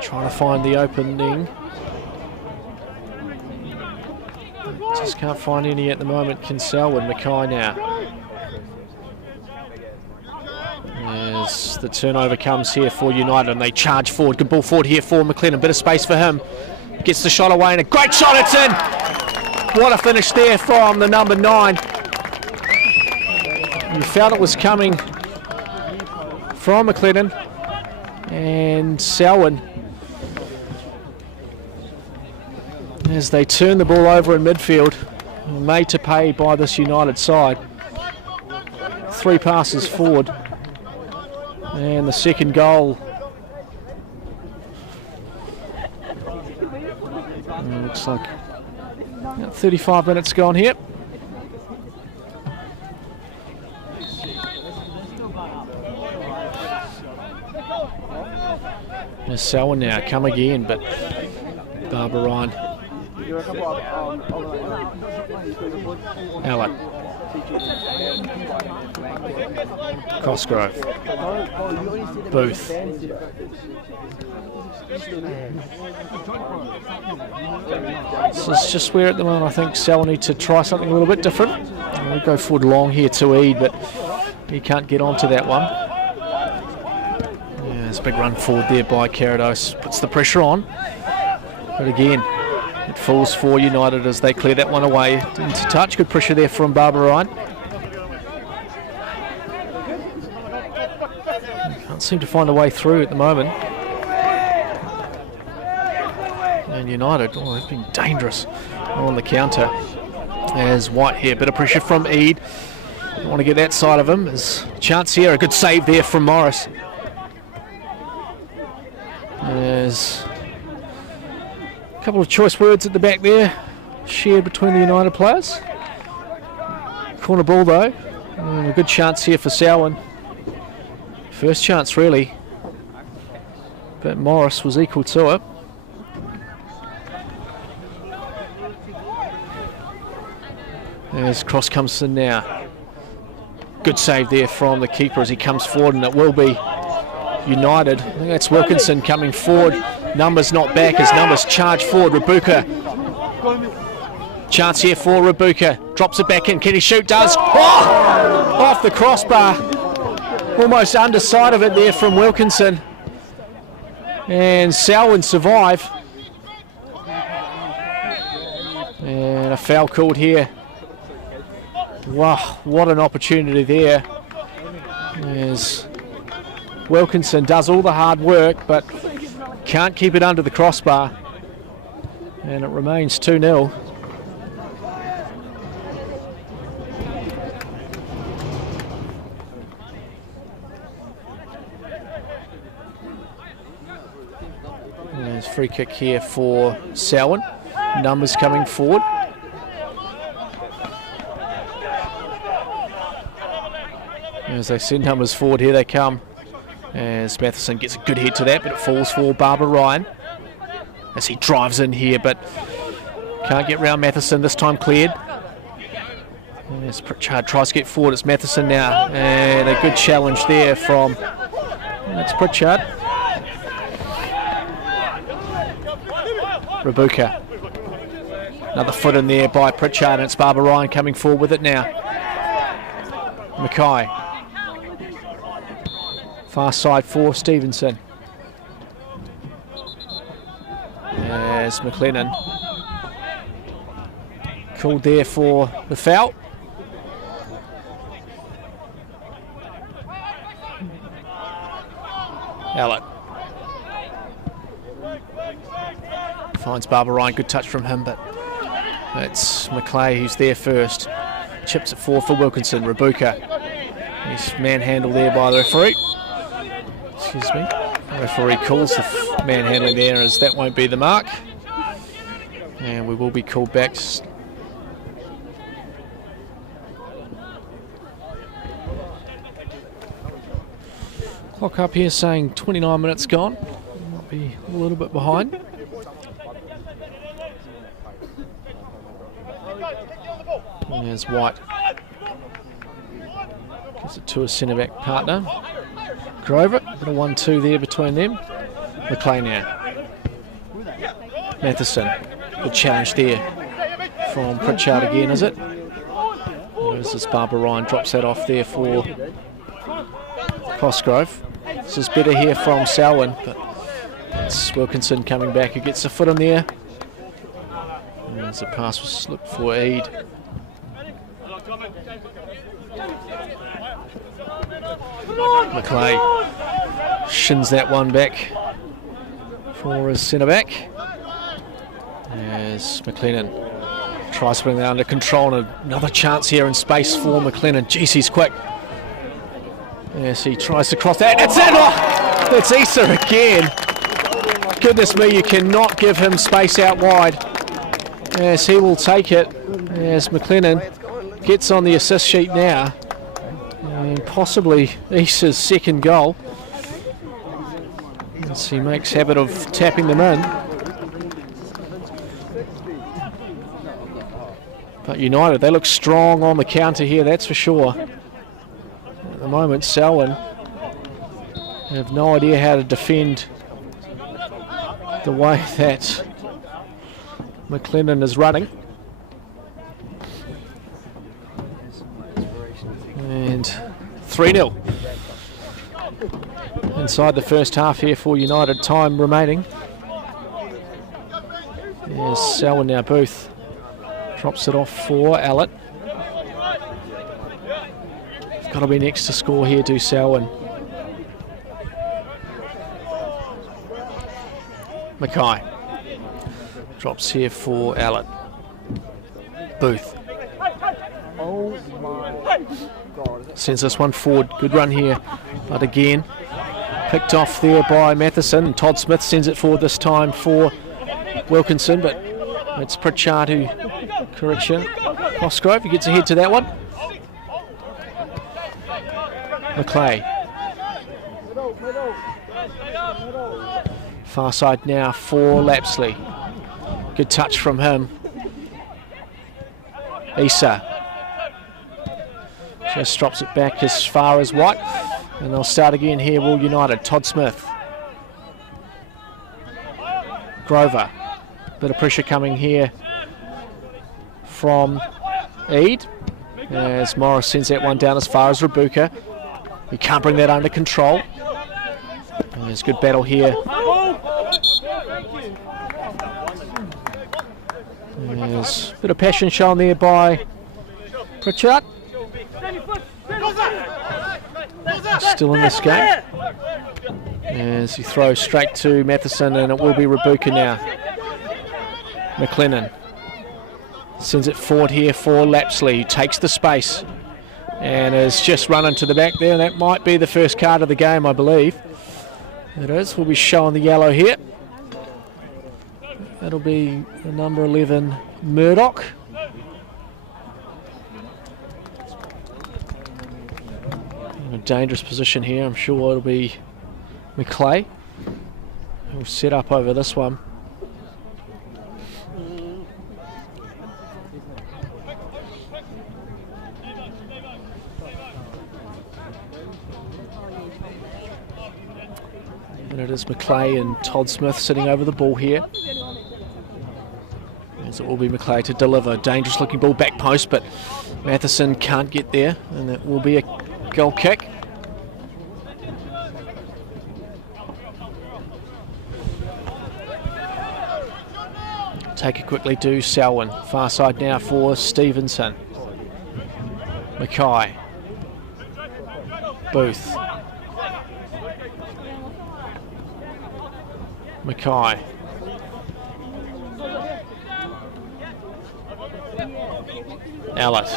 Trying to find the opening. Just can't find any at the moment. Can Selwyn. Mackay now. As the turnover comes here for United and they charge forward. Good ball forward here for McLennan. Bit of space for him. Gets the shot away and a great shot. It's in. What a finish there from the number 9. You felt it was coming from McLennan and Selwyn as they turn the ball over in midfield. Made to pay by this United side. 3 passes forward. And the second goal. Looks like 35 minutes gone here. There's Selwyn now, come again, but Barbara Ryan. Allett. Cosgrove. Booth. This is just where at the moment I think Selwyn need to try something a little bit different. We'll go forward long here to Eade, but he can't get onto that one. Yeah, there's a big run forward there by Karados. Puts the pressure on. But again, it falls for United as they clear that one away into touch. Good pressure there from Barbara Ryan. Can't seem to find a way through at the moment. And United, oh, they've been dangerous on the counter. As White here, bit of pressure from Eade. Don't want to get that side of him. There's a chance here, a good save there from Morris. There's a couple of choice words at the back there, shared between the United players. Corner ball though, and a good chance here for Selwyn. First chance really, but Morris was equal to it. As cross comes in now. Good save there from the keeper as he comes forward, and it will be United. I think that's Wilkinson coming forward. Numbers not back as Numbers charge forward. Rabuka. Chance here for Rabuka. Drops it back in. Can he shoot? Does. Oh! Off the crossbar. Almost underside of it there from Wilkinson. And Selwyn survive. And a foul called here. Wow, what an opportunity there. As Wilkinson does all the hard work, but can't keep it under the crossbar. And it remains 2-0. There's a free kick here for Selwyn. Numbers coming forward. As they send numbers forward, here they come. As Matheson gets a good hit to that, but it falls for Barbara Ryan. As he drives in here, but can't get round Matheson, this time cleared. As Pritchard tries to get forward, it's Matheson now. And a good challenge there from, that's Pritchard. Rabuka. Another foot in there by Pritchard, and it's Barbara Ryan coming forward with it now. Mackay. Far side for Stevenson. As McLennan called there for the foul. Allett finds Barbara Ryan, good touch from him, but it's McClay who's there first. Chips it forward for Wilkinson. Rabuka. He's manhandled there by the referee. Excuse me. The referee calls the manhandling there as that won't be the mark. And we will be called back. Clock up here saying 29 minutes gone. Might be a little bit behind. There's White. Gives it to a centre-back partner. Grover, bit of 1-2 there between them. McLean now. Matheson, good challenge there from Pritchard again, is it? As this Barbara Ryan drops that off there for Cosgrove. This is better here from Selwyn, but it's Wilkinson coming back who gets the foot in there. And as the pass was slipped for Eade. McClay shins that one back for his centre back. As McLennan tries to bring that under control, and another chance here in space for McLennan. Jeez, he's quick. Yes, he tries to cross that. That's it! Oh, that's Issa again. Goodness me, you cannot give him space out wide. Yes, he will take it. As McLennan gets on the assist sheet now. And possibly Issa's second goal. As he makes habit of tapping them in. But United, they look strong on the counter here, that's for sure. At the moment, Selwyn have no idea how to defend the way that McLennan is running. And 3-0 inside the first half here for United. Time remaining. There's Selwyn now. Booth drops it off for Allett. Got to be next to score here, do Selwyn. Mackay drops here for Allett. Booth sends this one forward. Good run here, but again picked off there by Matheson. And Todd Smith sends it forward this time for Wilkinson, but it's Pritchard who, correction, Cosgrove, he gets ahead to that one. McClay. Far side now for Lapsley. Good touch from him. Issa just drops it back as far as White. And they'll start again here, Will United. Todd Smith. Grover. Bit of pressure coming here from Eade. As Morris sends that one down as far as Rabuka. He can't bring that under control. And there's good battle here There's a bit of passion shown there by Pritchard. Still in this game. As he throws straight to Matheson, and it will be Rabuka now. McLennan sends it forward here for Lapsley. Takes the space and has just run into the back there. That might be the first card of the game, I believe. It is. We'll be showing the yellow here. That'll be the number 11, Murdoch. In a dangerous position here. I'm sure it'll be McClay who'll set up over this one. And it is McClay and Todd Smith sitting over the ball here. As it will be McClay to deliver. Dangerous looking ball, back post, but Matheson can't get there, and that will be a goal kick. Take it quickly to Selwyn. Far side now for Stevenson. Mackay. Booth. Mackay. Allett.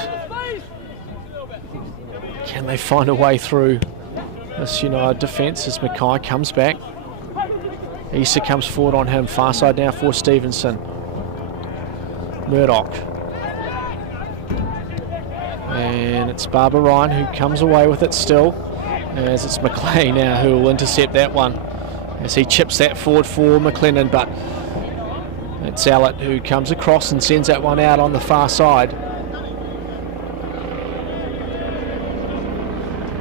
Can they find a way through this United defence as Mackay comes back? Issa comes forward on him. Far side now for Stevenson. Murdoch. And it's Barbara Ryan who comes away with it still, as it's McClay now who will intercept that one as he chips that forward for McLennan, but it's Allett who comes across and sends that one out on the far side.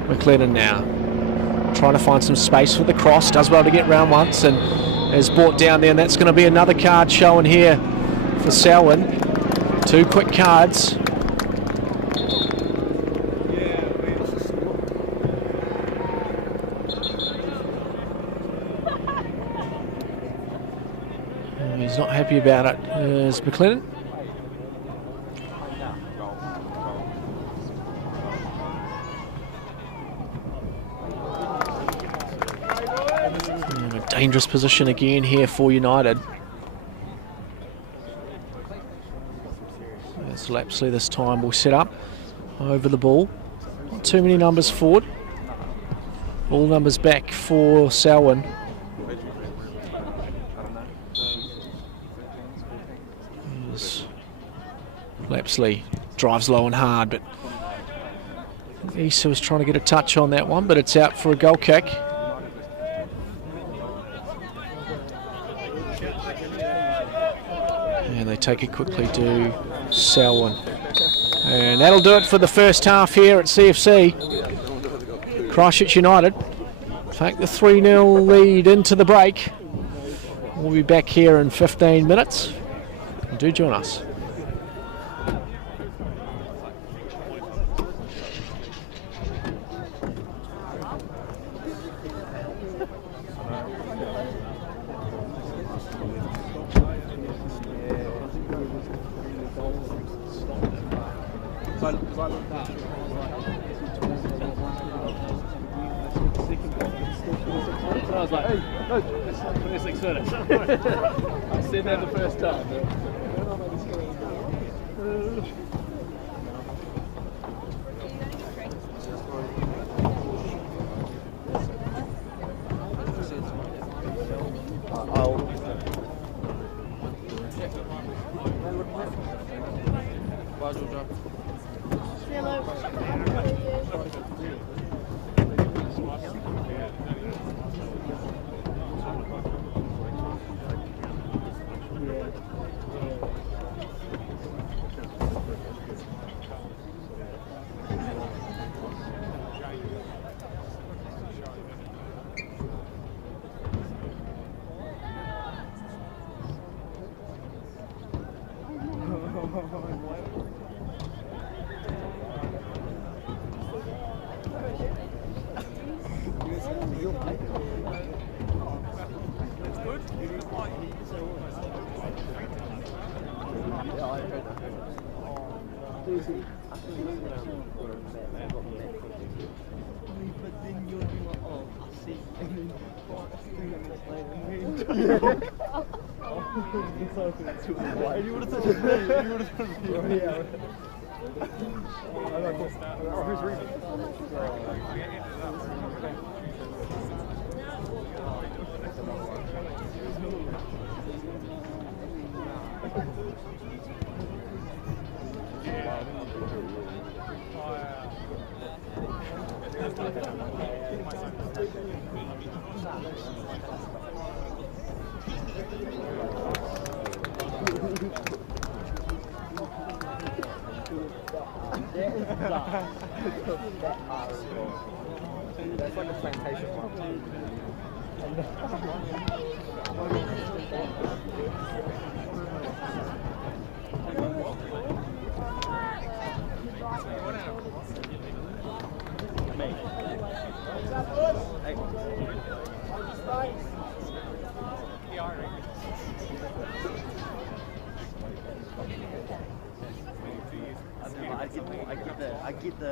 McLennan now trying to find some space for the cross, does well to get round once and is brought down there, and that's going to be another card showing here for Selwyn. 2 quick cards. He's not happy about it, is McLennan. A dangerous position again here for United. As Lapsley this time will set up over the ball. Not too many numbers forward. All numbers back for Selwyn. Lapsley drives low and hard, but Issa was trying to get a touch on that one, but it's out for a goal kick. And they take it quickly to Selwyn. And that'll do it for the first half here at CFC. Christchurch United take the 3-0 lead into the break. We'll be back here in 15 minutes. Do join us. I was like, hey, no, let's fix it. I said that the first time. then you'll be like, oh, I see. And then 2 minutes later, and you would have thought it was me. You would have thought it was me. Yeah. Who's reading? That's like a plantation one. I get the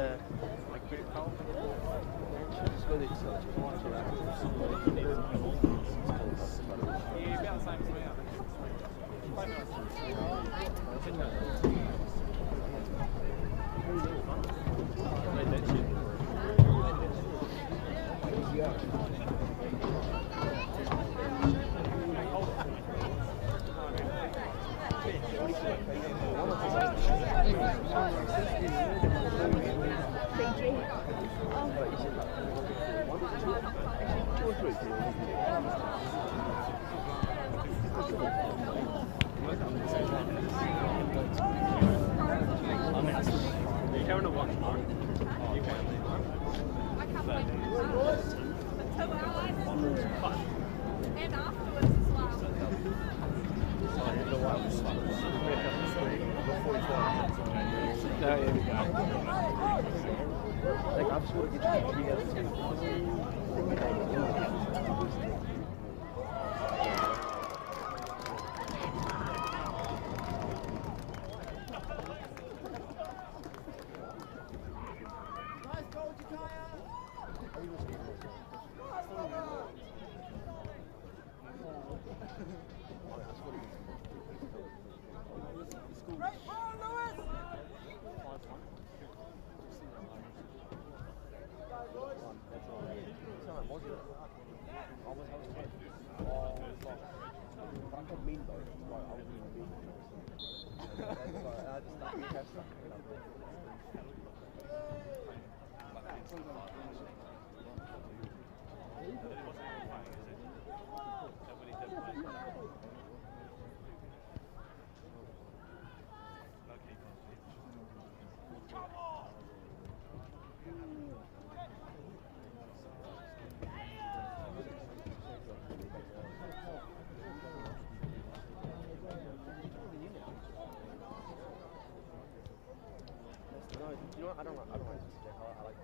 I don't like this Jack. I like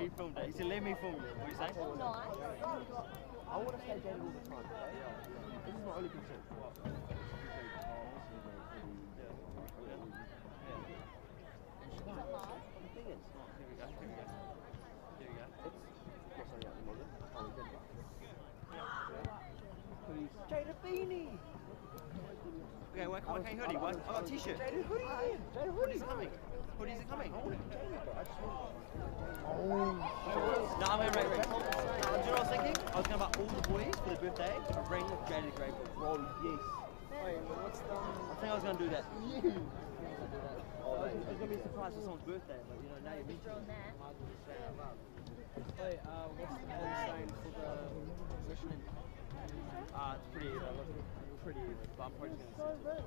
He filmed it. He said, let me film you. What are you saying? I want to stay jaded all the time. This is my only concern. Jada Beanie! Okay, why can't hoodie? What? I got a t-shirt. Jada hoodie! Jada hoodie's coming. Hoodies are coming. No, I mean, right. Do you know what I was thinking? I was going to buy all the boys for their birthday a ring of Jaded Grey Book. Oh, yes. Wait, what's the... I think I was going to do that. Yeah. I was going to be surprised for someone's birthday, but you know, now you're mentioning it. Might as well just say it out loud. Wait, what's the poll saying for the positioning? It's pretty... pretty, but I'm probably just going to sit.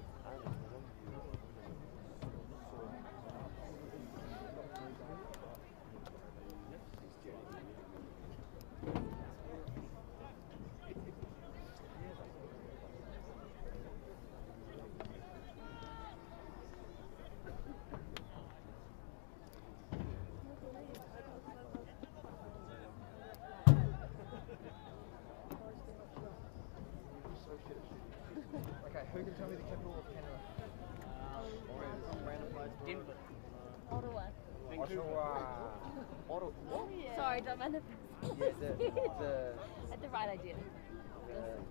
Okay, who can tell me the capital of Canada? Denver. Ottawa. Ottawa. What? Sorry, don't mind the Yeah, Had the right idea.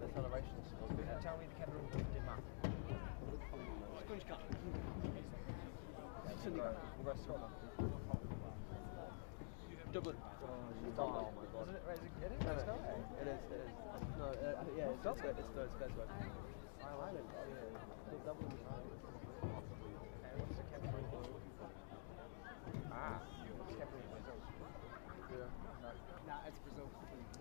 the celebrations. Who can tell me the capital of Denmark? Scottish Cup. We'll go Scotland. Dublin. Oh my god. Isn't it? It is. It is. No, yeah, it's Dublin. It's Glasgow. Ireland. Oh yeah. Dublin is Ireland. And what's the capital of Brazil? What's the capital of Brazil? Yeah. No. Nah, it's Brazil.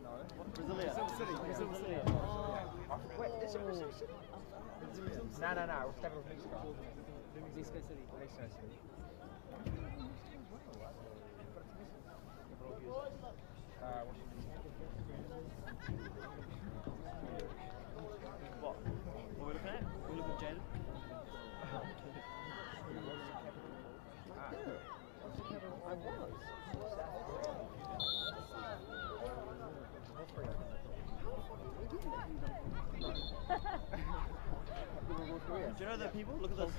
No. What? Brasilia. Brazil City. Wait, is it Brazil City? No. What's the capital of Mexico? Mexico City. Mexico City. What? What are we looking at? We're looking at Jaden. Do you know the people? Look at those.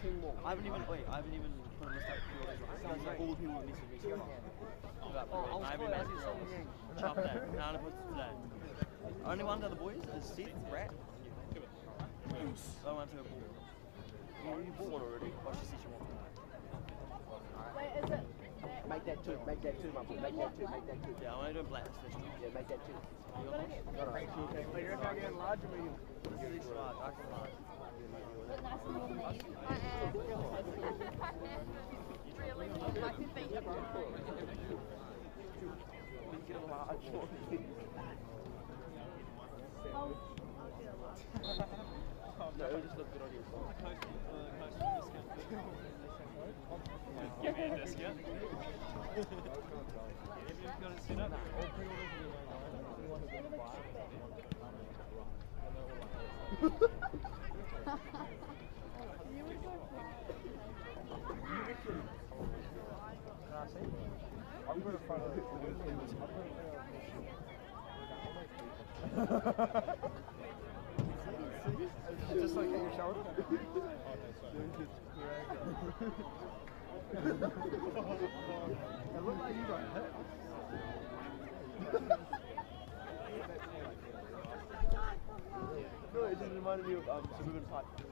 I haven't even put a list up for all these ones. All the people who missed me. I haven't even Chop that. None of it's today. Only one of the boys is Seth, Brett, and you. I went to a ball. You bought one already. Oh, she said she wants one. Wait, is it? Make that two, my boy. Make that two. Yeah, I'm only doing black this first. Yeah, make that two. You got one? Oh, you're not getting large or medium? This is extra large. I can large. But nice and warm. I am. Really? I could think of Get a large one. No, it'll just look good on your phone. Give me a discount. If you've got it set up. Can I see? I'm going to find it. Just like at your shoulder? It looked like you got hit. No, it just reminded me of Suburban Part 2.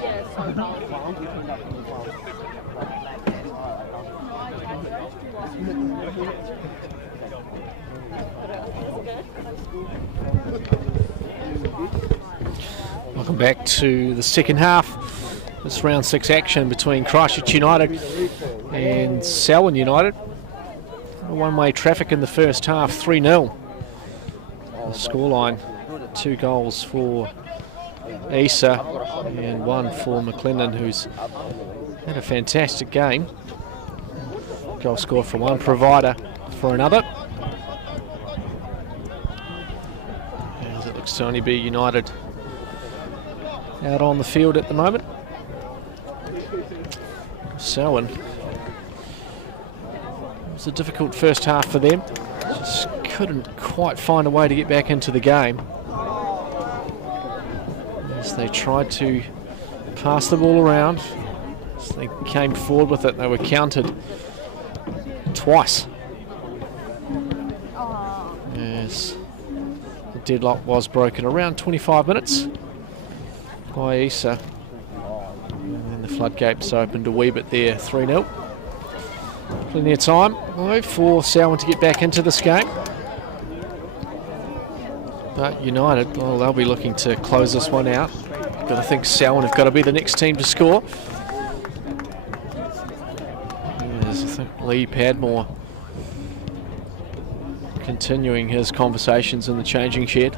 Yeah, it's so Welcome back to the second half. This round 6 action between Christchurch United and Selwyn United. One-way traffic in the first half, 3-0. The scoreline, 2 goals for Issa and 1 for McLennan, who's had a fantastic game. Goal scored for one, Provider for another. As it looks to only be United out on the field at the moment. Selwyn. It was a difficult first half for them. Just couldn't quite find a way to get back into the game. As they tried to pass the ball around, as they came forward with it, they were countered twice. As the deadlock was broken around 25 minutes by Issa. And then the floodgates opened a wee bit there, 3-0. Plenty of time though for Selwyn to get back into this game. But United, well, they'll be looking to close this one out. But I think Selwyn have got to be the next team to score. There's, I think, Lee Padmore continuing his conversations in the changing shed.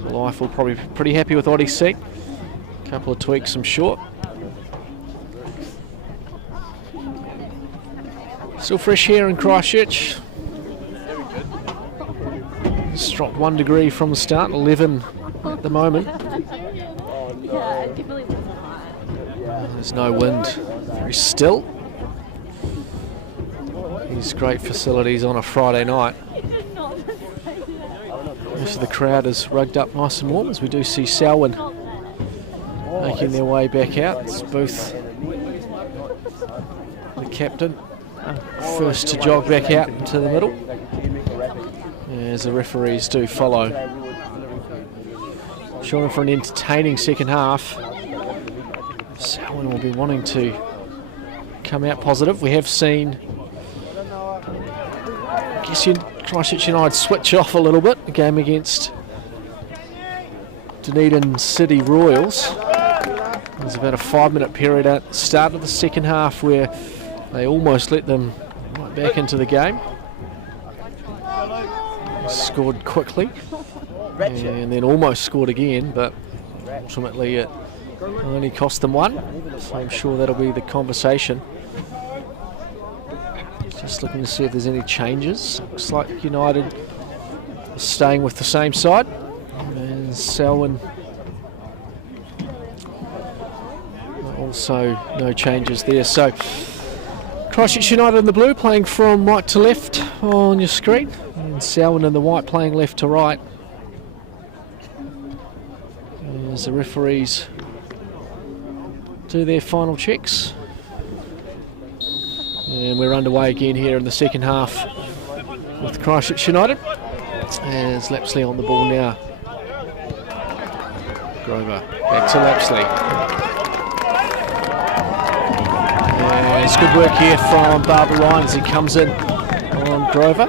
Life will probably be pretty happy with what he's seen. A couple of tweaks, I'm sure. Still fresh here in Christchurch. It's dropped 1 degree from the start, 11 at the moment. There's no wind, very still. These great facilities on a Friday night. Most of the crowd is rugged up nice and warm as we do see Selwyn making their way back out. It's Booth, the captain, first to jog back out into the middle, as the referees do follow. Sure, for an entertaining second half. Selwyn will be wanting to come out positive. We have seen, I guess, Christchurch United switch off a little bit. The game against Dunedin City Royals. There's about a 5-minute period at the start of the second half where they almost let them right back into the game. Scored quickly and then almost scored again, but ultimately it only cost them 1. So I'm sure that'll be the conversation. Just looking to see if there's any changes. Looks like United is staying with the same side. And Selwyn also no changes there. So Christchurch United in the blue playing from right to left on your screen. And Selwyn in the white playing left to right. As the referees do their final checks. And we're underway again here in the second half with Christchurch United. As Lapsley on the ball now. Grover back to Lapsley. And it's good work here from Barbara Ryan as he comes in on Grover.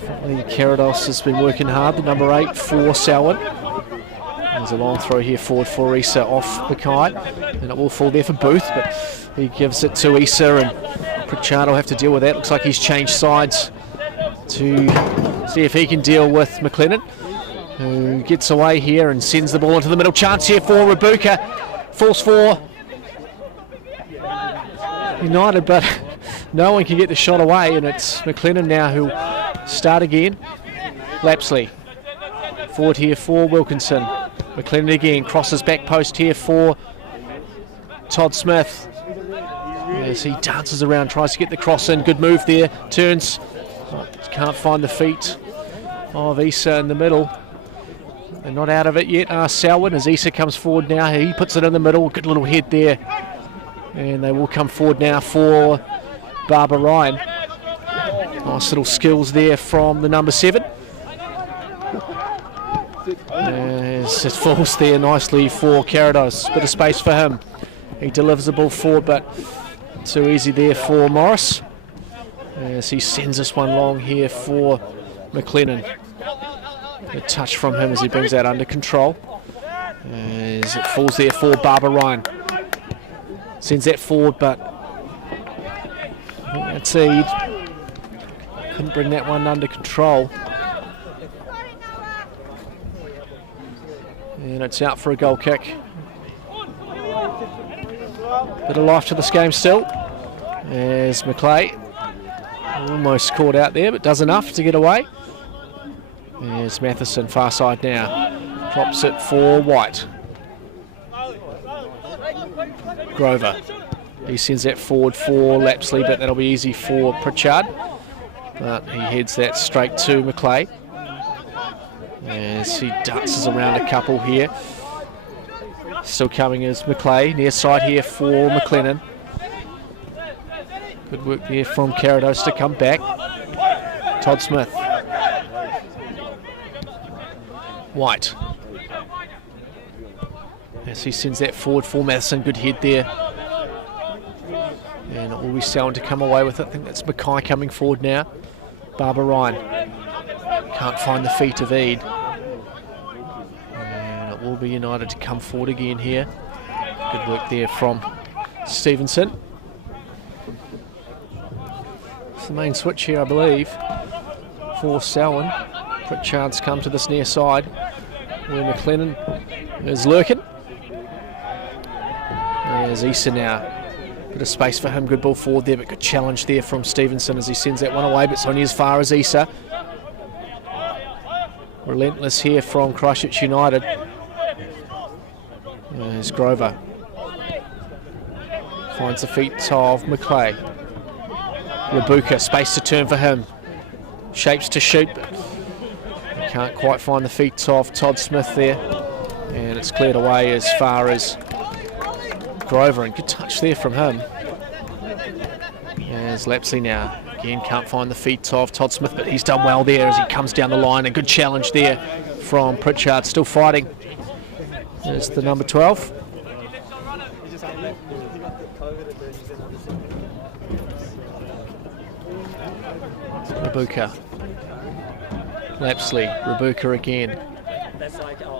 Definitely Carados has been working hard, the number 8 for Selwyn. There's a long throw here forward for Issa off Mackay, and it will fall there for Booth, but he gives it to Issa, and Pritchard will have to deal with that. Looks like he's changed sides to see if he can deal with McLennan, who gets away here and sends the ball into the middle. Chance here for Rabuka, falls for United, but no one can get the shot away, and it's McLennan now who'll start again. Lapsley forward here for Wilkinson. McLennan again, crosses back post here for Todd Smith. As he dances around, tries to get the cross in. Good move there, turns. Can't find the feet of Issa in the middle. They're not out of it yet, Selwyn, as Issa comes forward now. He puts it in the middle, good little head there. And they will come forward now for Barbara Ryan. Nice little skills there from the number 7. As it falls there nicely for Carados. Bit of space for him. He delivers the ball forward, but too easy there for Morris. As he sends this one long here for McLennan. A touch from him as he brings that under control. As it falls there for Barbara Ryan. Sends that forward, but I think that's it. Couldn't bring that one under control. And it's out for a goal kick. Bit of life to this game still. As Macleay almost caught out there, but does enough to get away. There's Matheson far side now. Drops it for White. Grover. He sends that forward for Lapsley, but that'll be easy for Pritchard. But he heads that straight to Macleay. As he dances around a couple here. Still coming is Macleay, near side here for McLennan. Good work there from Carados to come back. Todd Smith. White. As he sends that forward for Matheson, good head there. And it will will be Selwyn to come away with it. I think that's Mackay coming forward now. Barbara Ryan can't find the feet of Eid. And it will be United to come forward again here. Good work there from Stevenson. It's the main switch here, I believe, for Selwyn. Pritchard's come to this near side where McLennan is lurking. There's Issa now. Bit of space for him. Good ball forward there, but good challenge there from Stevenson as he sends that one away, but it's only as far as Issa. Relentless here from Christchurch United. There's Grover. Finds the feet of McClay. Rabuka, space to turn for him. Shapes to shoot, but he can't quite find the feet of Todd Smith there. And it's cleared away as far as Grover, and good touch there from him. As Lapsley now, again can't find the feet of Todd Smith, but he's done well there as he comes down the line. A good challenge there from Pritchard, still fighting. There's the number 12. Rabuka. Lapsley, Rabuka again.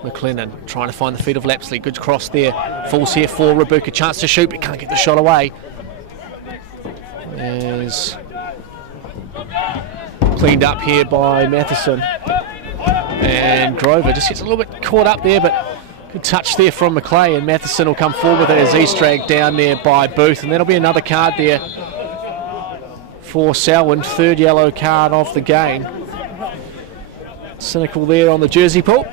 McLennan trying to find the feet of Lapsley. Good cross there. Falls here for Rabuka. Chance to shoot, but can't get the shot away. As cleaned up here by Matheson. And Grover just gets a little bit caught up there, but good touch there from McClay, and Matheson will come forward with it as he's dragged down there by Booth. And that'll be another card there for Selwyn. Third yellow card of the game. Cynical there on the jersey pull.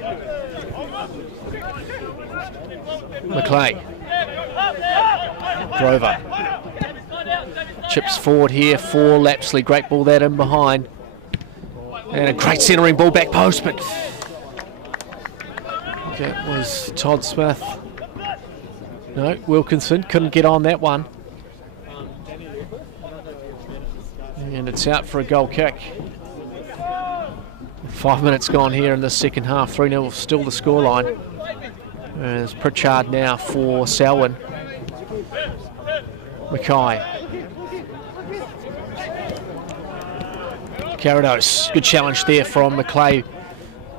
McClay. Grover. Chips forward here for Lapsley. Great ball that in behind. And a great centering ball back post, but that was Todd Smith. No, Wilkinson couldn't get on that one. And it's out for a goal kick. 5 minutes gone here in the second half. 3-0 still the scoreline. There's Pritchard now for Selwyn. Mackay. Carados, good challenge there from McClay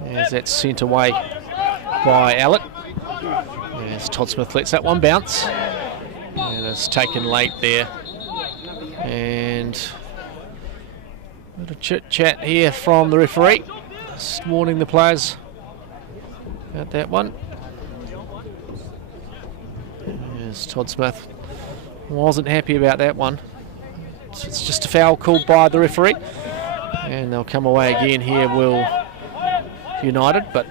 as that's sent away by Allett. As Todd Smith lets that one bounce. And it's taken late there. And a bit of chit-chat here from the referee. Just warning the players about that one. As Todd Smith wasn't happy about that one. It's just a foul called by the referee. And they'll come away again here, Will United, but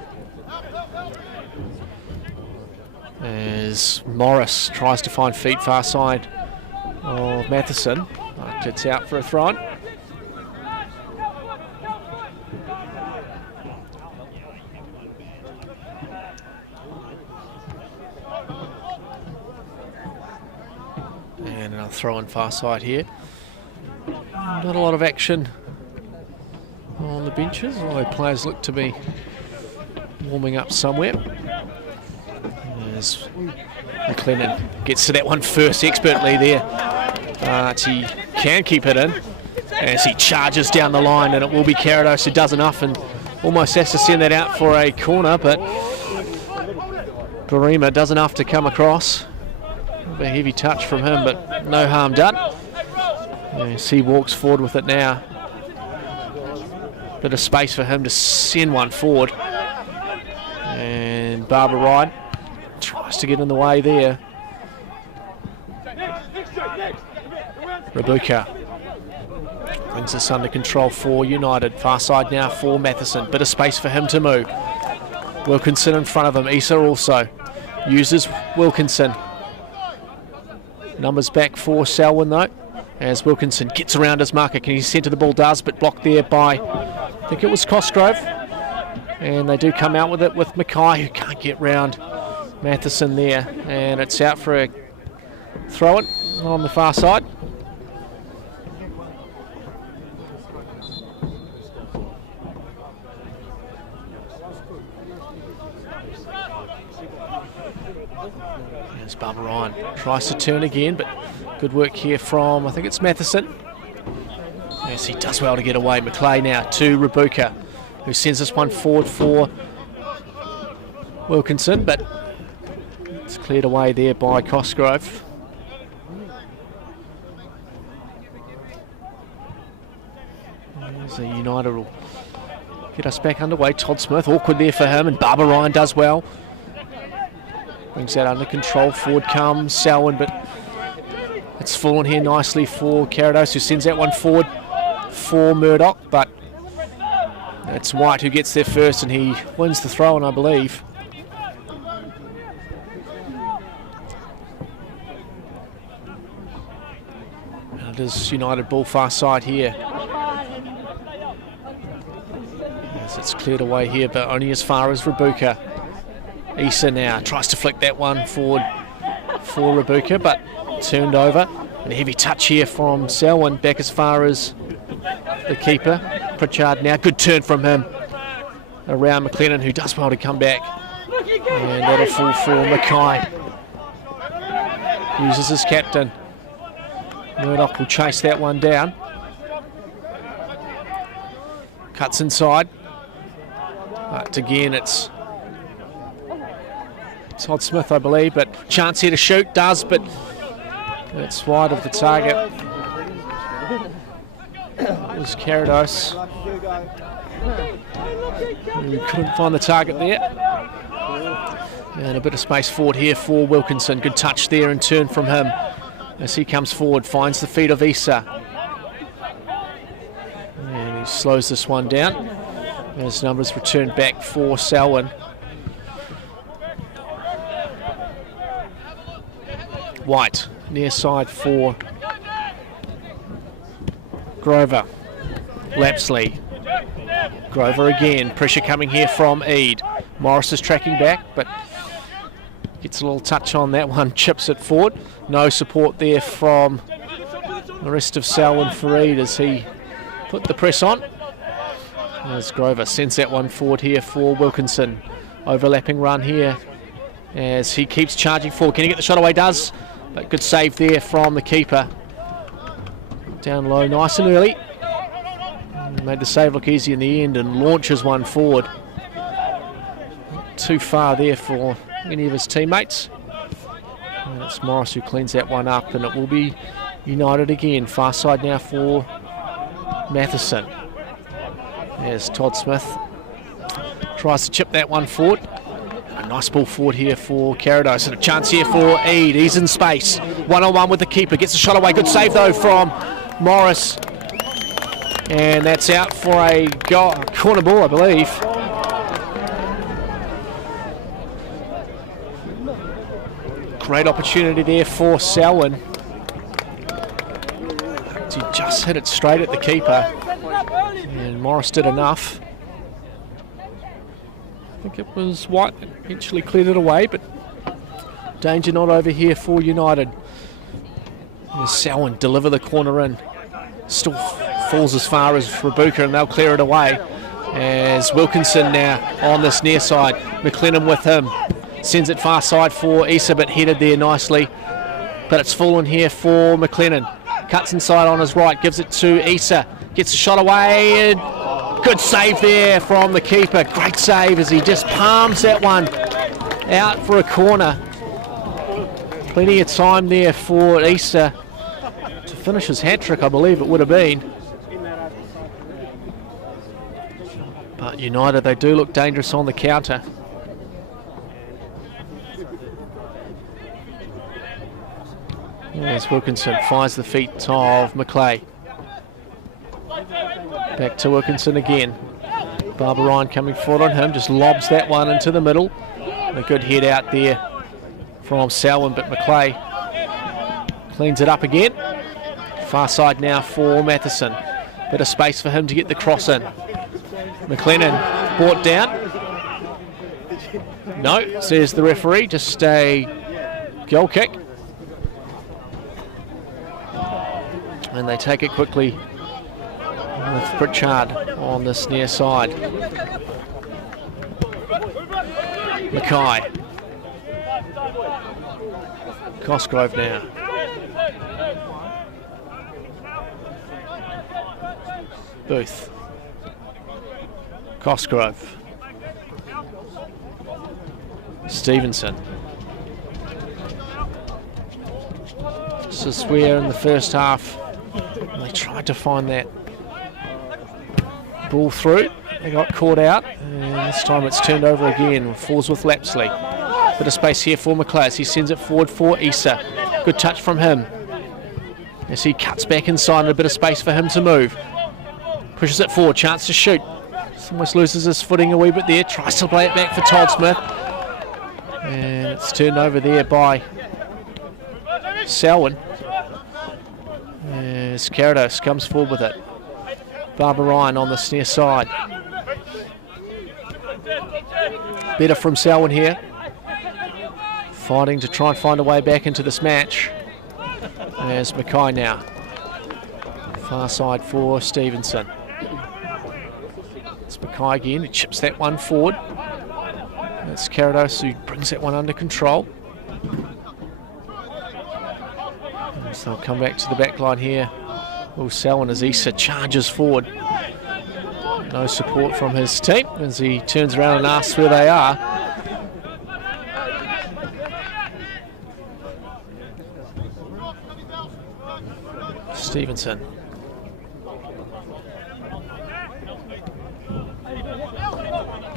as Morris tries to find feet far side of Matheson, it's out for a throw. And another throw in far side here. Not a lot of action on the benches, although players look to be warming up somewhere. As McLennan gets to that one first expertly there. But he can keep it in as he charges down the line, and it will be Carados who does enough and almost has to send that out for a corner, but Barima does enough to come across. A heavy touch from him, but no harm done. As he walks forward with it now. Bit of space for him to send one forward. And Barbara Ryan tries to get in the way there. Rabuka brings this under control for United. Far side now for Matheson. Bit of space for him to move. Wilkinson in front of him. Issa also uses Wilkinson. Numbers back for Selwyn though. As Wilkinson gets around his marker. Can he centre the ball? Does, but blocked there by, I think it was Cosgrove. And they do come out with it with Mackay, who can't get round Matheson there. And it's out for a throw-in on the far side. There's Barbara Ryan. Tries to turn again, but Good work here from, I think it's Matheson. Yes, he does well to get away. McLeay now to Rabuka, who sends this one forward for Wilkinson, but it's cleared away there by Cosgrove. So United will get us back underway. Todd Smith, awkward there for him, and Barbara Ryan does well. Brings that under control. Forward comes Selwyn, but it's fallen here nicely for Carados, who sends that one forward for Murdoch, but it's White who gets there first, and he wins the throw-in, I believe. And it is United ball far side here. As it's cleared away here, but only as far as Rabuka. Issa now tries to flick that one forward for Rabuka, but turned over. And a heavy touch here from Selwyn, back as far as the keeper. Pritchard now, good turn from him around McLennan, who does well to come back. And that'll fall for Mackay. Uses his captain. Murdoch will chase that one down. Cuts inside. But again, it's Todd Smith, I believe, but chance here to shoot, does, but it's wide of the target. It was Carados, who couldn't find the target there. And a bit of space forward here for Wilkinson. Good touch there and turn from him as he comes forward, finds the feet of Issa. And he slows this one down as numbers return back for Selwyn. White, near side for Grover. Lapsley. Grover again. Pressure coming here from Eade. Morris is tracking back, but gets a little touch on that one. Chips it forward. No support there from the rest of Selwyn for Eade as he put the press on. As Grover sends that one forward here for Wilkinson. Overlapping run here as he keeps charging forward. Can he get the shot away? Does. But good save there from the keeper. Down low, nice and early. Made the save look easy in the end and launches one forward. Not too far there for any of his teammates. And it's Morris who cleans that one up, and it will be United again. Far side now for Matheson. There's Todd Smith. Tries to chip that one forward. A nice ball forward here for Carados, and a chance here for Eade. He's in space. One-on-one with the keeper. Gets the shot away. Good save though from Morris. And that's out for a goal, corner ball, I believe. Great opportunity there for Selwyn. He just hit it straight at the keeper. And Morris did enough. I think it was White that eventually cleared it away, but danger not over here for United. As Selwyn deliver the corner in. Still falls as far as Rabuka, and they'll clear it away. As Wilkinson now on this near side. McLennan with him. Sends it far side for Issa, but headed there nicely. But it's fallen here for McLennan. Cuts inside on his right, gives it to Issa. Gets the shot away. And good save there from the keeper. Great save as he just palms that one out for a corner. Plenty of time there for Issa to finish his hat-trick, I believe it would have been. But United, they do look dangerous on the counter. As Wilkinson finds the feet of Maclay. Back to Wilkinson again. Barbara Ryan coming forward on him, just lobs that one into the middle. A good head out there from Selwyn, but Maclay cleans it up again. Far side now for Matheson. Bit of space for him to get the cross in. McLennan brought down. No, says the referee, just a goal kick. And they take it quickly with Pritchard on this near side. Mackay. Cosgrove now. Booth. Cosgrove. Stevenson. This is where in the first half they tried to find that ball through. They got caught out, and this time it's turned over again. Falls with Lapsley. Bit of space here for McLeod. He sends it forward for Issa. Good touch from him. As he cuts back inside and a bit of space for him to move. Pushes it forward, chance to shoot. Almost loses his footing a wee bit there. Tries to play it back for Todd Smith. And it's turned over there by Selwyn. As Carados comes forward with it. Barbara Ryan on the near side. Better from Selwyn here. Fighting to try and find a way back into this match. There's Mackay now. Far side for Stevenson. It's Mackay again, he chips that one forward. It's Carados who brings that one under control. So they'll come back to the back line here. Will Selwyn as Issa charges forward. No support from his team as he turns around and asks where they are. Stevenson.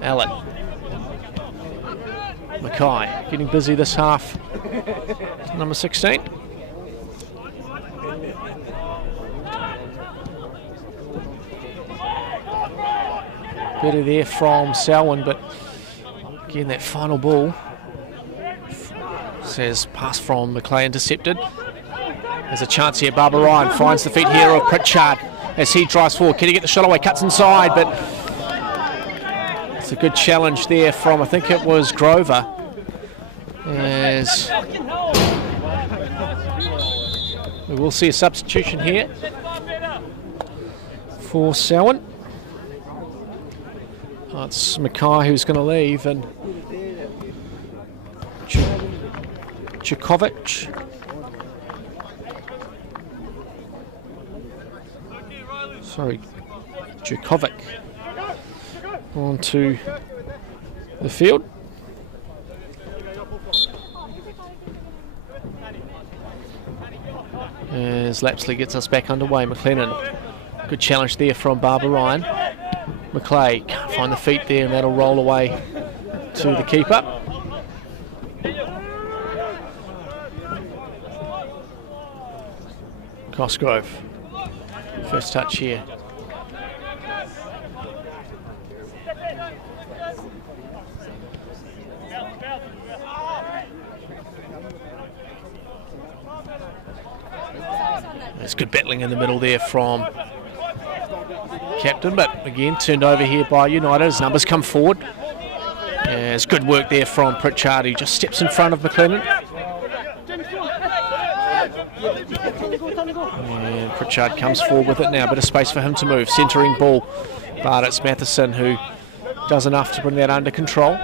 Allen. Mackay getting busy this half. Number 16. Better there from Selwyn, but again that final ball says pass from Macleay intercepted. There's a chance here. Barbara Ryan finds the feet here of Pritchard as he drives forward. Can he get the shot away? Cuts inside, but it's a good challenge there from, I think it was Grover. As we will see a substitution here for Selwyn. Oh, it's Mackay who's going to leave, and Djokovic. Sorry, Djokovic onto the field. As Lapsley gets us back underway, McLennan. Good challenge there from Barbara Ryan. Macleay can't find the feet there, and that'll roll away to the keeper. Cosgrove, first touch here. There's good battling in the middle there from Captain, but again turned over here by United as numbers come forward. There's good work there from Pritchard, who just steps in front of McLennan. And Pritchard comes forward with it now, bit of space for him to move. Centering ball, but it's Matheson who does enough to bring that under control.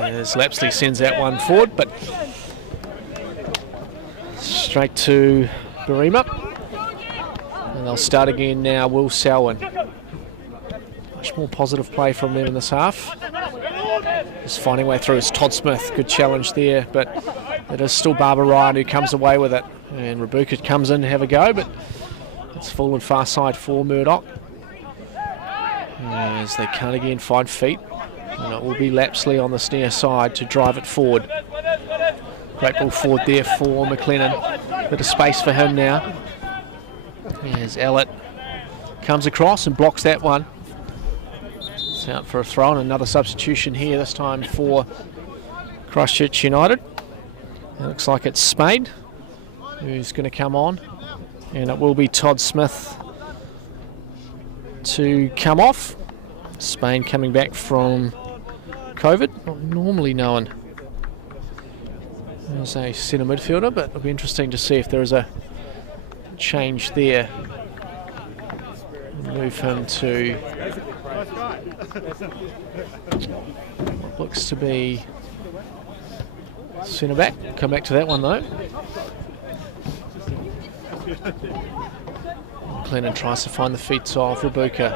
As Lapsley sends that one forward, but straight to Barima. And they'll start again now, Will Selwyn. Much more positive play from them in this half. Just finding a way through. It's Todd Smith, good challenge there, but it is still Barbara Ryan who comes away with it. And Rebuka comes in to have a go, but it's fallen far side for Murdoch. As they can't again find feet. And it will be Lapsley on the near side to drive it forward. Great ball forward there for McLennan. Bit of space for him now. As Allett comes across and blocks that one. It's out for a throw, and another substitution here, this time for Christchurch United. It looks like it's Spade who's going to come on, and it will be Todd Smith to come off. Spain coming back from COVID, not normally known as a centre midfielder, but it'll be interesting to see if there is a change there. Move him to what looks to be centre back. Come back to that one though. McLennan tries to find the feet of Rabuka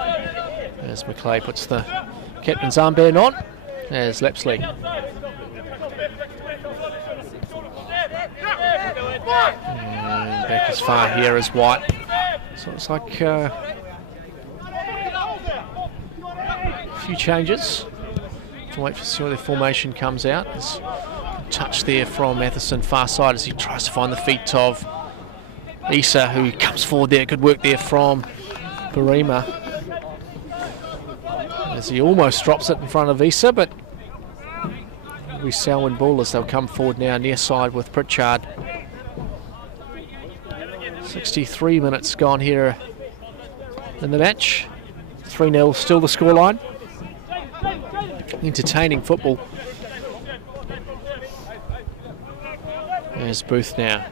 as McLeay puts the captain's armband on as Lapsley. And back as far here as White. So it's like a few changes. To wait to see where the formation comes out. There's a touch there from Matheson far side as he tries to find the feet of Issa, who comes forward there. Good work there from Barima as he almost drops it in front of Issa, but we Selwyn ball as they'll come forward now near side with Pritchard. 63 minutes gone here in the match. 3-0 still the scoreline. Entertaining football. There's Booth now.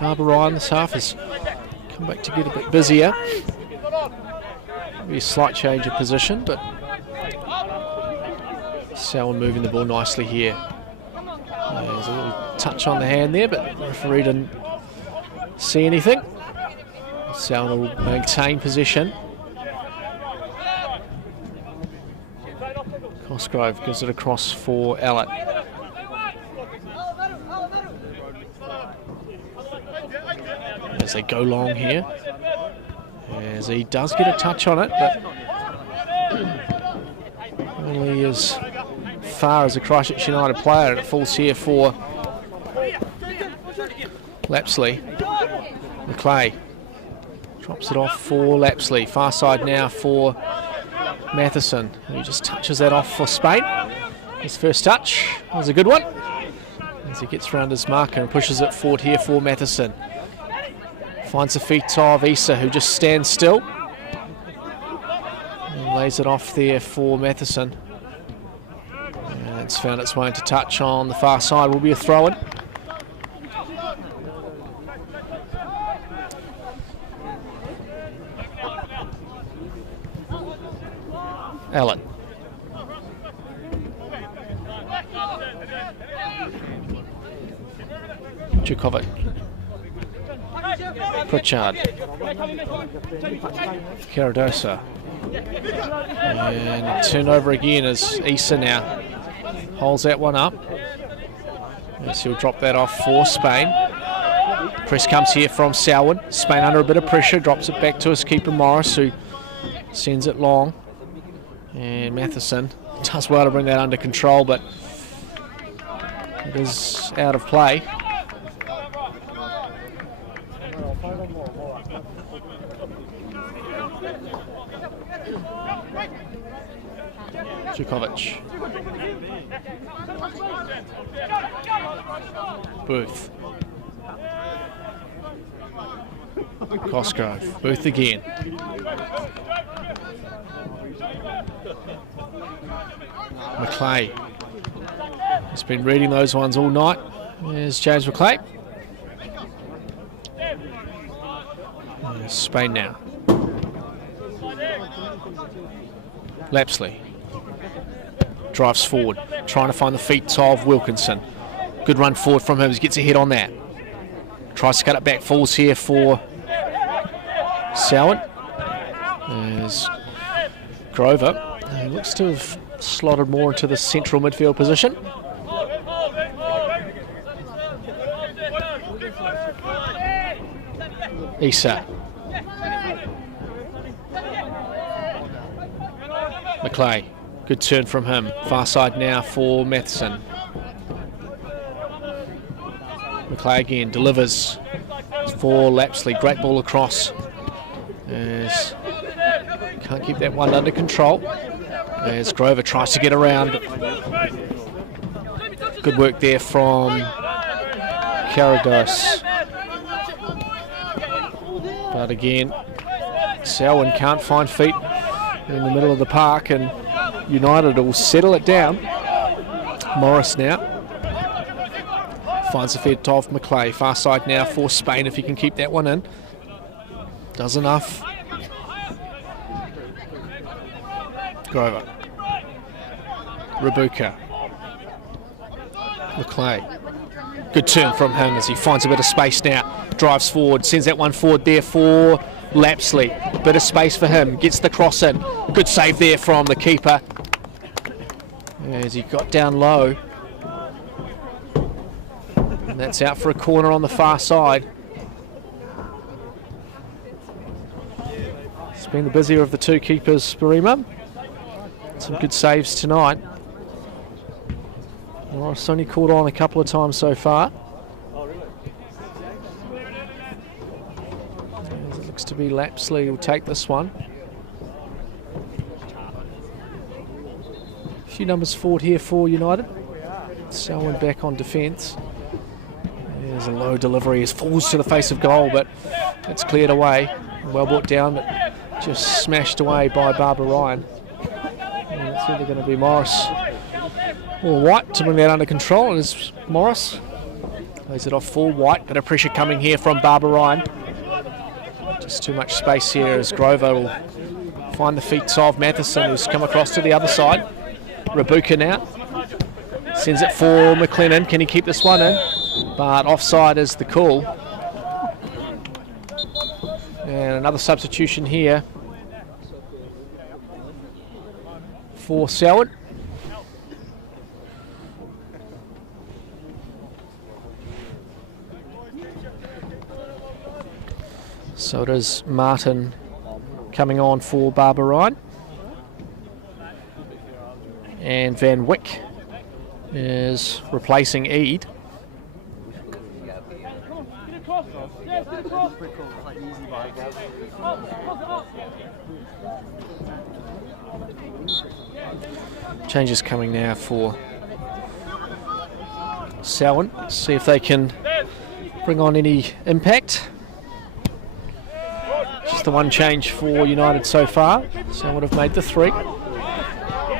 Barbara Ryan this half has come back to get a bit busier. Maybe a slight change of position, but Selwyn moving the ball nicely here. There's a little touch on the hand there, but the referee didn't see anything. Selwyn will maintain possession. Cosgrove gives it across for Allett. As they go long here, as he does get a touch on it, but only as far as a Christchurch United player, and it falls here for Lapsley. McLeay drops it off for Lapsley. Far side now for Matheson, who just touches that off for Spain. His first touch was a good one as he gets around his marker and pushes it forward here for Matheson. Finds the feet of Issa, who just stands still and lays it off there for Matheson. And it's found its way into touch on the far side. Will be a throw-in. Allen. Djukovic. Pritchard. Caradosa. And turnover again as Issa now holds that one up. As he'll drop that off for Spain. Press comes here from Selwyn. Spain under a bit of pressure, drops it back to his keeper Morris, who sends it long. And Matheson does well to bring that under control, but it is out of play. Djukovic. Booth. Cosgrove. Booth again. McLeay. He's been reading those ones all night. There's James McLeay. There's Spain now. Lapsley. Drives forward, trying to find the feet of Wilkinson. Good run forward from him, he gets a hit on that. Tries to cut it back, falls here for Selwyn. There's Grover. He looks to have slotted more into the central midfield position. Issa. McLeay. Good turn from him. Far side now for Matheson. McLeay again delivers for Lapsley. Great ball across. As can't keep that one under control. As Grover tries to get around. Good work there from Carados. But again, Selwyn can't find feet in the middle of the park, and United will settle it down. Morris now finds the feet of McLeay. Far side now for Spain if he can keep that one in. Does enough. Grover. Rabuka. McLeay. Good turn from him as he finds a bit of space now. Drives forward, sends that one forward there for Lapsley. A bit of space for him, gets the cross in. Good save there from the keeper as he got down low. And that's out for a corner on the far side. It's been the busier of the two keepers, Barima. Some good saves tonight. Morris only caught on a couple of times so far. As it looks to be Lapsley will take this one. A few numbers forward here for United. Selwyn back on defence. There's a low delivery, it falls to the face of goal, but it's cleared away. Well brought down, but just smashed away by Barbara Ryan. And it's either going to be Morris or White to bring that under control, and it's Morris. Lays it off for White, bit of pressure coming here from Barbara Ryan. Just too much space here as Grover will find the feet of Matheson, who's come across to the other side. Rabuka now. Sends it for McLennan. Can he keep this one in? But offside is the call. And another substitution here for Selwyn. So it is Martin coming on for Barbara Ryan. And Van Wyck is replacing Eade. Changes coming now for Selwyn. See if they can bring on any impact. Just the one change for United so far. Selwyn have made the three.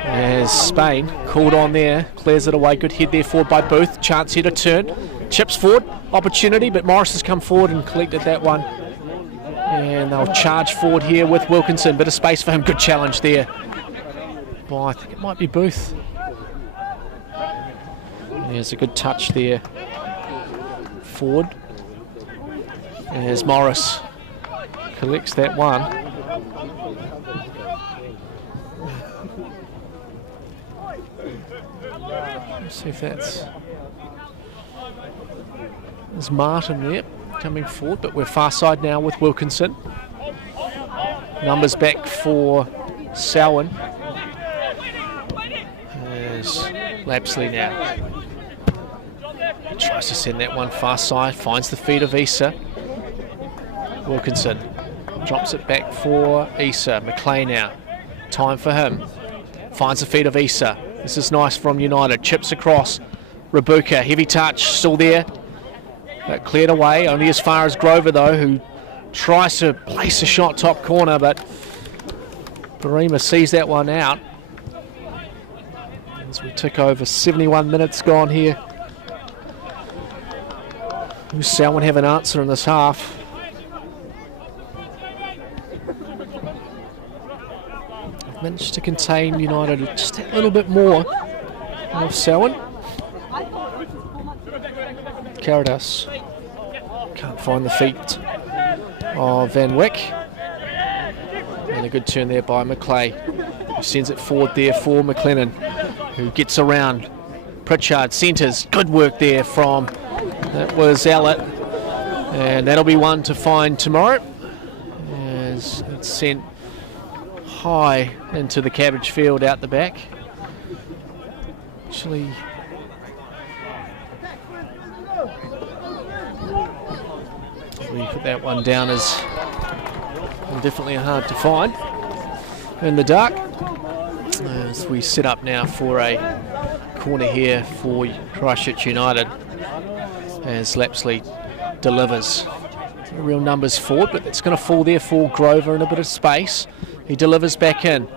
As Spain called on there, clears it away. Good head there forward by Booth. Chance here to turn. Chips forward. Opportunity, but Morris has come forward and collected that one. And they'll charge forward here with Wilkinson. Bit of space for him. Good challenge there. Well, I think it might be Booth. There's a good touch there. Forward. As Morris collects that one. Let's see if that's... There's Martin there coming forward, but we're far side now with Wilkinson. Numbers back for Selwyn. There's Lapsley now. Tries to send that one far side, finds the feet of Issa. Wilkinson drops it back for Issa. McLeay now. Time for him. Finds the feet of Issa. This is nice from United. Chips across. Rabuka, heavy touch, still there. But cleared away, only as far as Grover though, who tries to place a shot top corner, but Barima sees that one out. As we tick over 71 minutes gone here. Will Selwyn have an answer in this half? Managed to contain United just a little bit more of Selwyn. Caritas can't find the feet of Van Wyck. And a good turn there by McLeay, who sends it forward there for McLennan, who gets around. Pritchard centres, good work there from, that was Allett. And that'll be one to find tomorrow, as it's sent high into the cabbage field out the back. Actually, we put that one down as definitely hard to find in the dark. As we set up now for a corner here for Christchurch United, as Lapsley delivers. Real numbers forward, but it's going to fall there for Grover in a bit of space. He delivers back in.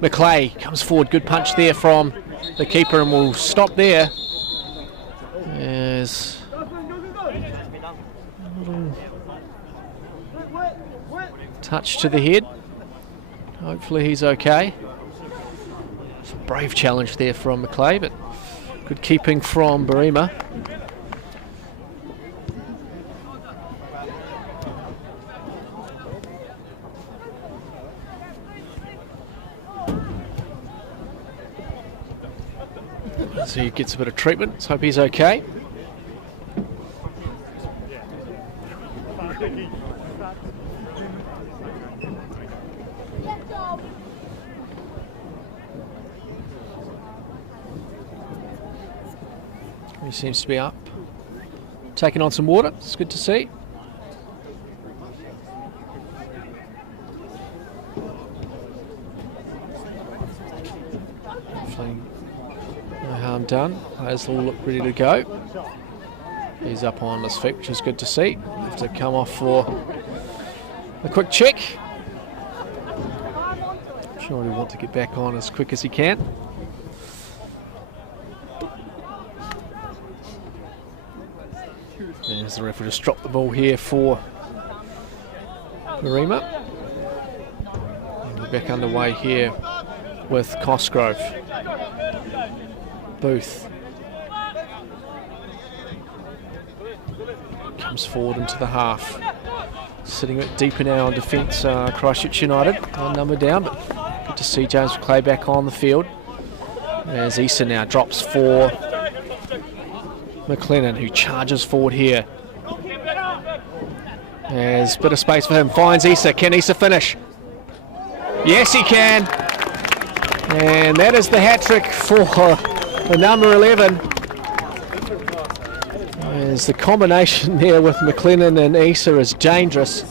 McLeay comes forward, good punch there from the keeper, and will stop there. As touch to the head. Hopefully he's okay. It's a brave challenge there from McLeay, but good keeping from Barima. So he gets a bit of treatment. Let's hope he's okay. He seems to be up, taking on some water. It's good to see. No harm done. Players all look ready to go. He's up on his feet, which is good to see. Have to come off for a quick check. I'm sure he'll want to get back on as quick as he can. There's the referee just dropped the ball here for Marima. And we're back underway here with Cosgrove. Booth comes forward into the half. Sitting a bit deeper now on defence, Christchurch United. One number down, but good to see James Clay back on the field. As Issa now drops for McLennan, who charges forward here. There's a bit of space for him, finds Issa. Can Issa finish? Yes, he can. And that is the hat-trick for the number 11. As the combination there with McLennan and Issa is dangerous.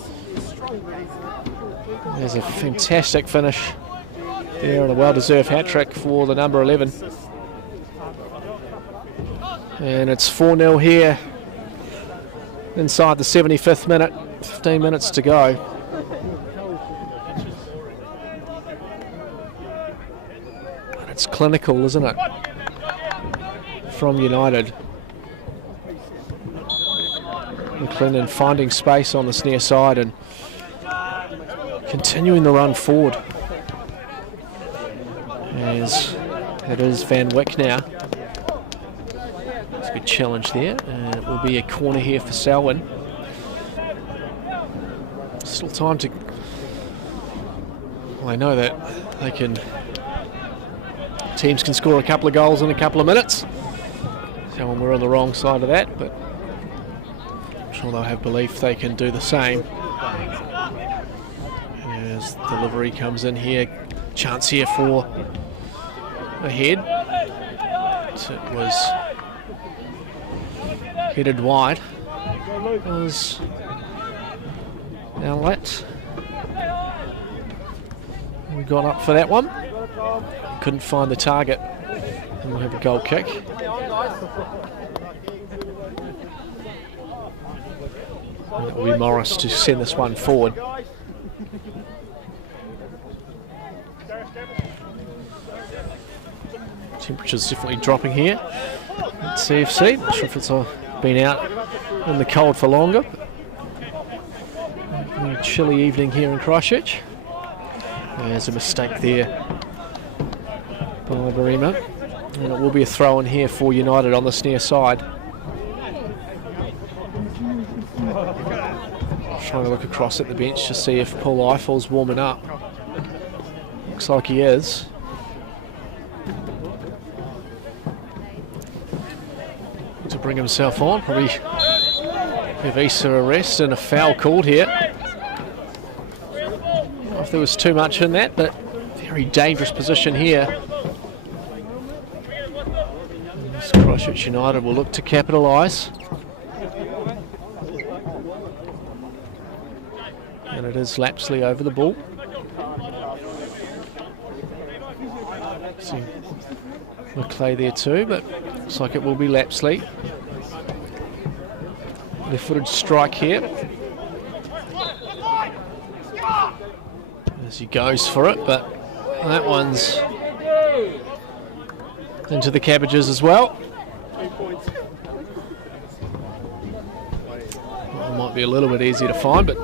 There's a fantastic finish there and a well-deserved hat-trick for the number 11. And it's 4-0 here inside the 75th minute, 15 minutes to go. And it's clinical, isn't it, from United. McLennan finding space on this near side and continuing the run forward. As it is Van Wyck now. It's a good challenge there, and it will be a corner here for Selwyn. Still time to... Well, I know that they can... Teams can score a couple of goals in a couple of minutes. So when we're on the wrong side of that, but I'm sure they'll have belief they can do the same. As delivery comes in here, chance here for a head. It was headed wide. It was outlet. We got up for that one. Couldn't find the target. And we'll have a goal kick. And it will be Morris to send this one forward. Temperature's definitely dropping here at CFC. Not sure if it's been out in the cold for longer. A chilly evening here in Christchurch. There's a mistake there by Barima. And it will be a throw in here for United on this near side. Trying to look across at the bench to see if Paul Eiffel's warming up. Looks like he is. To bring himself on, probably have Issa a rest and a foul called here. I don't know if there was too much in that, but very dangerous position here. Christchurch United will look to capitalise. And it is Lapsley over the ball. See McClay there too, but looks like it will be Lapsley. Left-footed strike here. As he goes for it, but that one's into the cabbages as well. It might be a little bit easier to find, but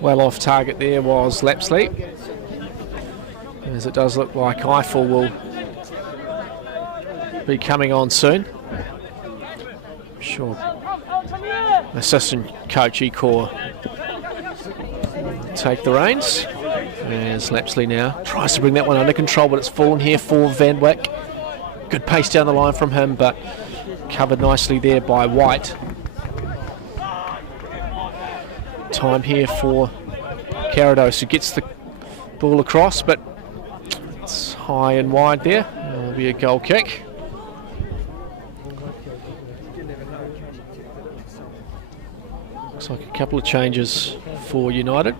well off target there was Lapsley. As it does look like Eiffel will be coming on soon. Sure. Assistant coach Ecor take the reins. As Lapsley now tries to bring that one under control, but it's fallen here for Van Wyck. Good pace down the line from him, but covered nicely there by White. Time here for Carados, who gets the ball across, but it's high and wide there. It'll be a goal kick. Looks like a couple of changes for United.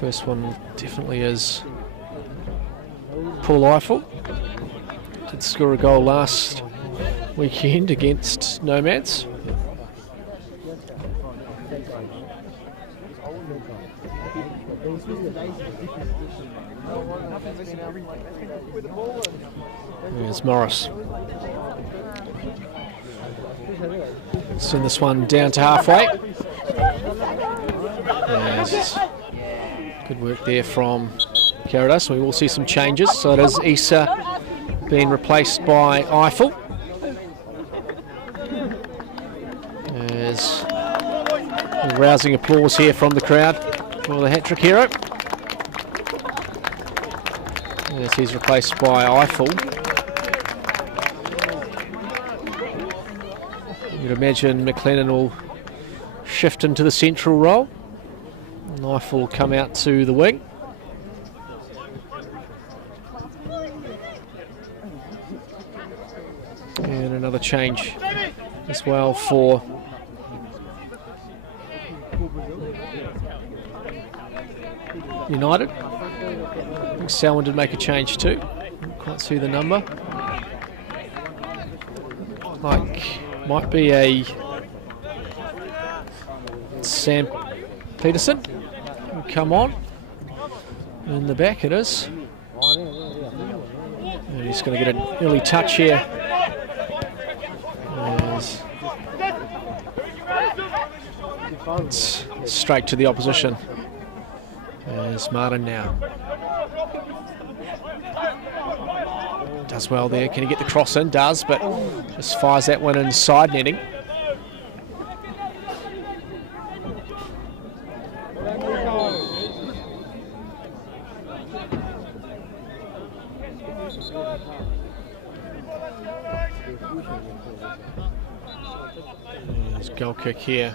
First one definitely is Paul Eiffel. Did score a goal last weekend against Nomads. There's Morris. Send this one down to halfway. Yes. Good work there from Carados. We will see some changes. So it is Issa being replaced by Eiffel. There's rousing applause here from the crowd for the hat-trick hero. As he's replaced by Eiffel. You'd imagine McLennan will shift into the central role. And Eiffel will come out to the wing. And another change as well for United. I think Selwyn did make a change too. Can't see the number. Might be a Sam Peterson. Come on. In the back it is. And he's going to get an early touch here. It's straight to the opposition. There's Martin now. Does well there. Can he get the cross in? Does, but just fires that one inside netting. There's goal kick here.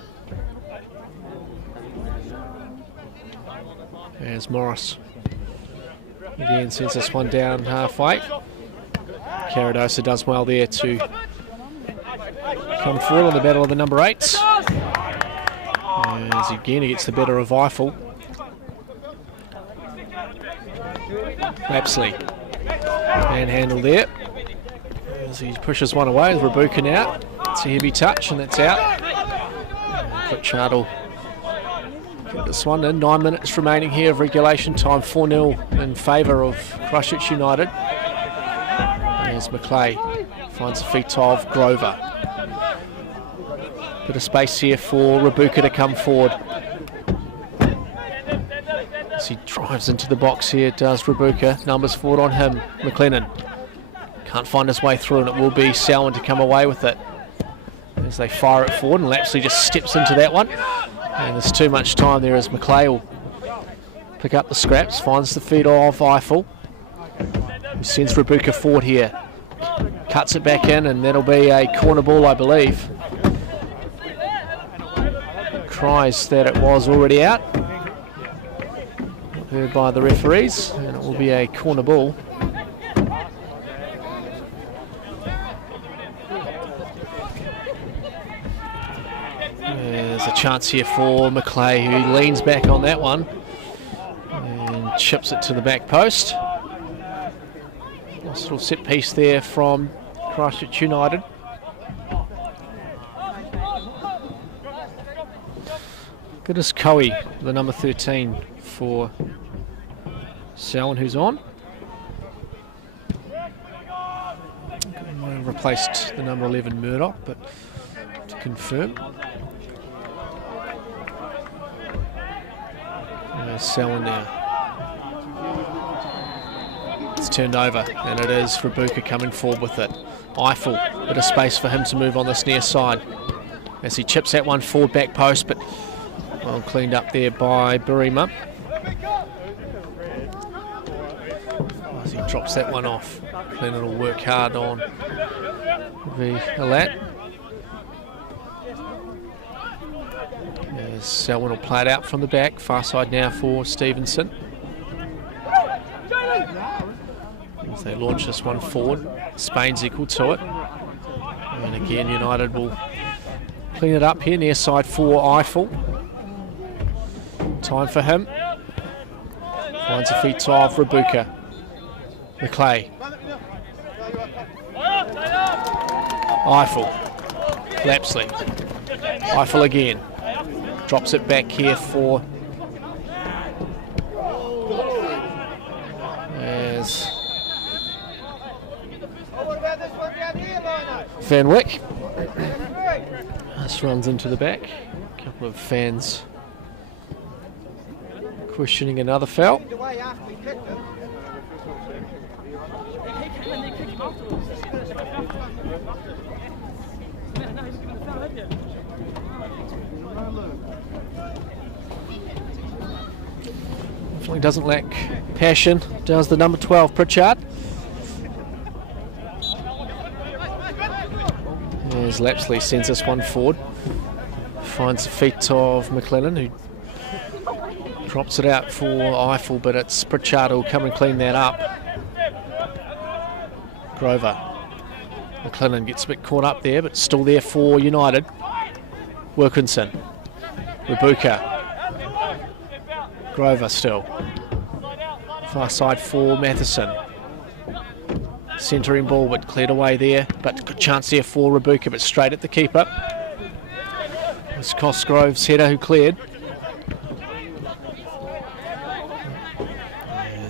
There's Morris. Again, sends this one down halfway. Caradosa does well there to come forward on the battle of the number 8s. As again, he gets the better of Eiffel. Lapsley. Manhandle there. As he pushes one away, with Rabuka now. It's a heavy touch and that's out. Pritchard will get this one in. 9 minutes remaining here of regulation time. 4-0 in favour of Christchurch United. There's McClay. Finds the feet of Grover. Bit of space here for Rabuka to come forward. As he drives into the box here, does Rabuka. Numbers forward on him. McLennan can't find his way through, and it will be Selwyn to come away with it. As they fire it forward, and Lapsley just steps into that one. And there's too much time there as McClay will pick up the scraps, finds the feet of Eiffel. Who sends Rabuka forward here. Cuts it back in, and that'll be a corner ball, I believe. Cries that it was already out. Heard by the referees, and it will be a corner ball. There's a chance here for McClay, who leans back on that one and chips it to the back post. Nice little set piece there from Christchurch United. Good as Coe, the number 13 for Selwyn, who's on. Replaced the number 11 Murdoch, but to confirm. Selwyn now. It's turned over, and it is Rabuka coming forward with it. Eiffel, bit of space for him to move on this near side. As he chips that one forward back post, but well cleaned up there by Burima. As he drops that one off. Clinton will work hard on the Alat. As Selwyn will play it out from the back. Far side now for Stevenson. As they launch this one forward. Spain's equal to it. And again, United will clean it up here. Near side for Eiffel. Time for him. Finds a feet of Rabuka. McClay. Eiffel. Lapsley. Eiffel again. Drops it back here for as Van Wyck. This runs into the back. A couple of fans questioning another foul. Definitely doesn't lack passion, does the number 12 Pritchard. As Lapsley sends this one forward. Finds the feet of McLennan, who drops it out for Eiffel, but it's Pritchard who'll come and clean that up. Grover. McLennan gets a bit caught up there, but still there for United. Wilkinson. Rabuka. Grover still. Far side for Matheson. Centering ball, but cleared away there. But good chance there for Rabuka, but straight at the keeper. It's Cosgrove's header who cleared.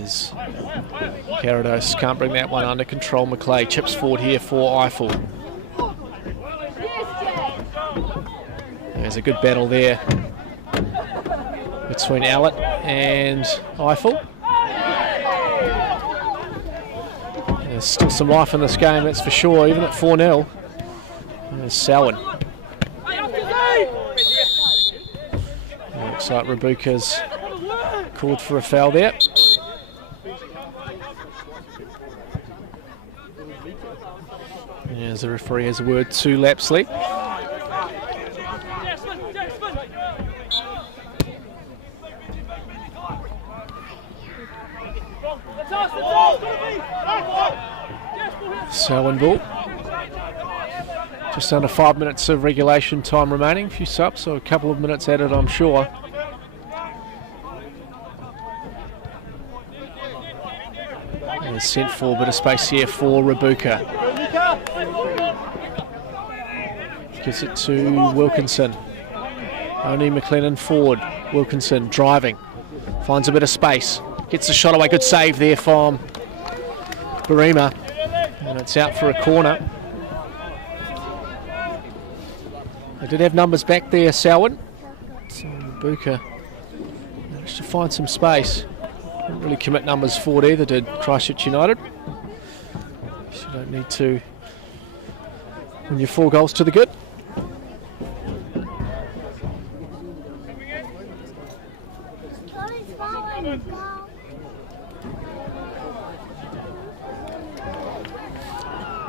As Carados can't bring that one under control. McClay chips forward here for Eiffel. There's a good battle there between Allett and Eiffel. There's still some life in this game, that's for sure, even at 4-0. There's Selwyn. Looks like Rabuka's called for a foul there. As the referee has a word to Lapsley. Selwyn ball. Just under 5 minutes of regulation time remaining. A few subs, so a couple of minutes added, I'm sure. And sent for a bit of space here for Rabuka. Gives it to Wilkinson. Only McLennan forward. Wilkinson driving. Finds a bit of space. Gets the shot away. Good save there from Barima. And it's out for a corner. They did have numbers back there, Selwyn. So Rabuka managed to find some space. Didn't really commit numbers forward either, did Christchurch United. So you don't need to win your 4 goals to the good.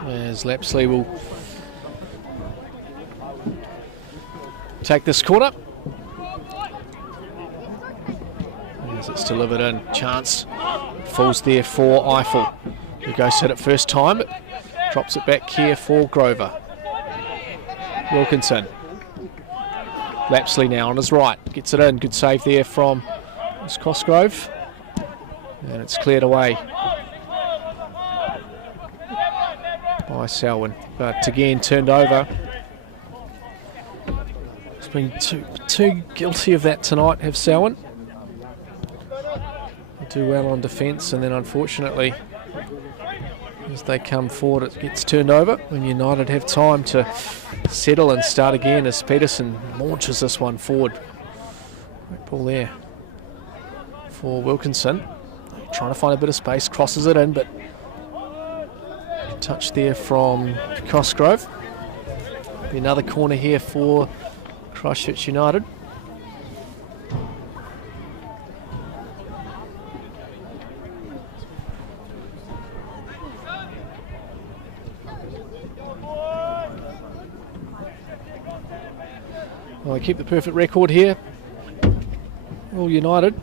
As Lapsley will take this corner. As it's delivered in, chance falls there for Eiffel, who goes hit it first time, but drops it back here for Grover. Wilkinson. Lapsley now on his right, gets it in, good save there from Cosgrove, and it's cleared away by Selwyn, but again turned over. It's been too guilty of that tonight, have Selwyn. They do well on defence, and then unfortunately as they come forward it gets turned over when United have time to settle and start again as Peterson launches this one forward. Great ball there for Wilkinson, trying to find a bit of space, crosses it in, but touch there from Cosgrove. Be another corner here for Christchurch United. Well, they keep the perfect record here. All United.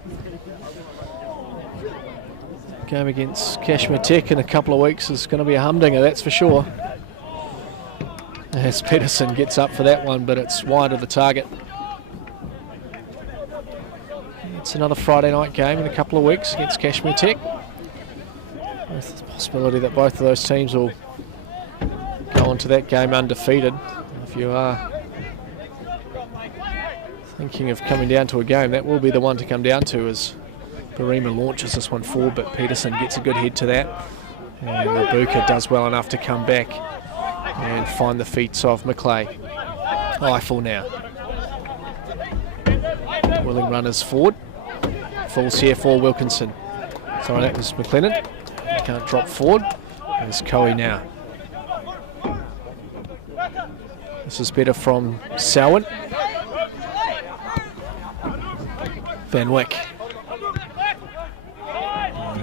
Game against Kashmir Tech in a couple of weeks is going to be a humdinger, that's for sure. As Peterson gets up for that one, but it's wide of the target. It's another Friday night game in a couple of weeks against Kashmir Tech. There's the possibility that both of those teams will go on to that game undefeated. If you are thinking of coming down to a game, that will be the one to come down to, as Barima launches this one forward, but Peterson gets a good head to that. And Rabuka does well enough to come back and find the feet of McClay. Eiffel now. Willing runners forward. Falls here for Wilkinson. Sorry, that was McLennan. Can't drop forward. There's Coe now. This is better from Selwyn. Van Wyck.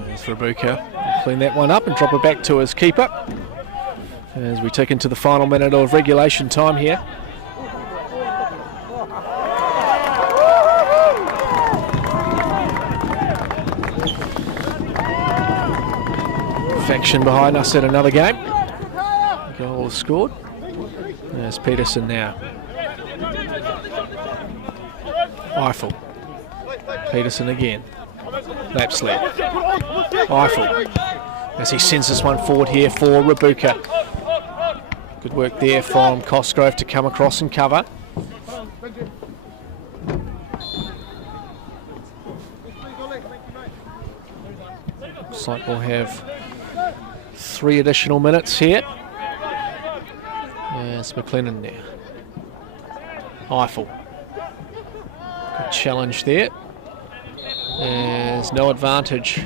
There's Rabuka. Clean that one up and drop it back to his keeper. As we take into the final minute of regulation time here. Faction behind us in another game. Goal is scored. There's Peterson now. Eiffel. Peterson again. Lapsley. Eiffel. As he sends this one forward here for Rabuka. Good work there from Cosgrove to come across and cover. Looks like we'll have 3 additional minutes here. There's McLennan there. Eiffel. Good challenge there. There's no advantage.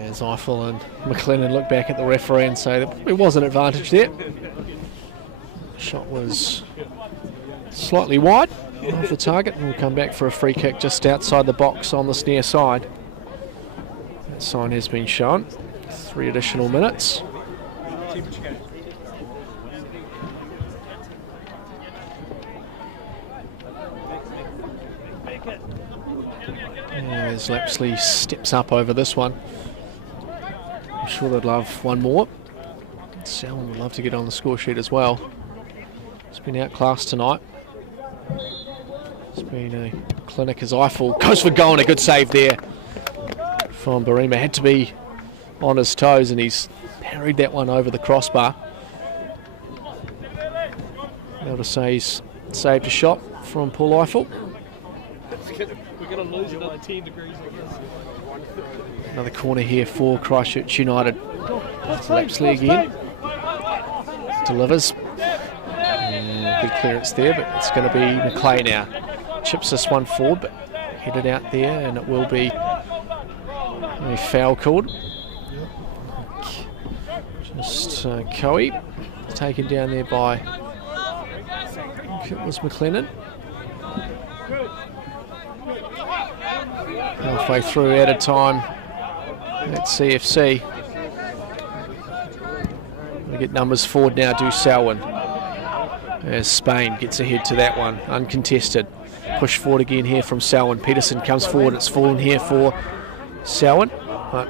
As Eiffel and McLennan look back at the referee and say that it was an advantage there. Shot was slightly wide of the target, and we'll come back for a free kick just outside the box on this near side. That sign has been shown. 3 additional minutes. As Lapsley steps up over this one. I'm sure they'd love one more. Selwyn would love to get on the score sheet as well. It's been outclassed tonight. It's been a clinic as Eiffel goes for goal, and a good save there from Barima. Had to be on his toes, and he's parried that one over the crossbar. Able to say he's saved a shot from Paul Eiffel. We're going to lose another 10 degrees. Another corner here for Christchurch United. Lapsley again. Delivers. Good clearance there, but it's going to be McClay now. Chips this one forward, but headed out there, and it will be a foul called. Just Coe taken down there by, I think it was McLennan. Halfway through added time at CFC. We get numbers forward now, do Selwyn. As Spain gets ahead to that one, uncontested. Push forward again here from Selwyn. Peterson comes forward, it's fallen here for Selwyn. But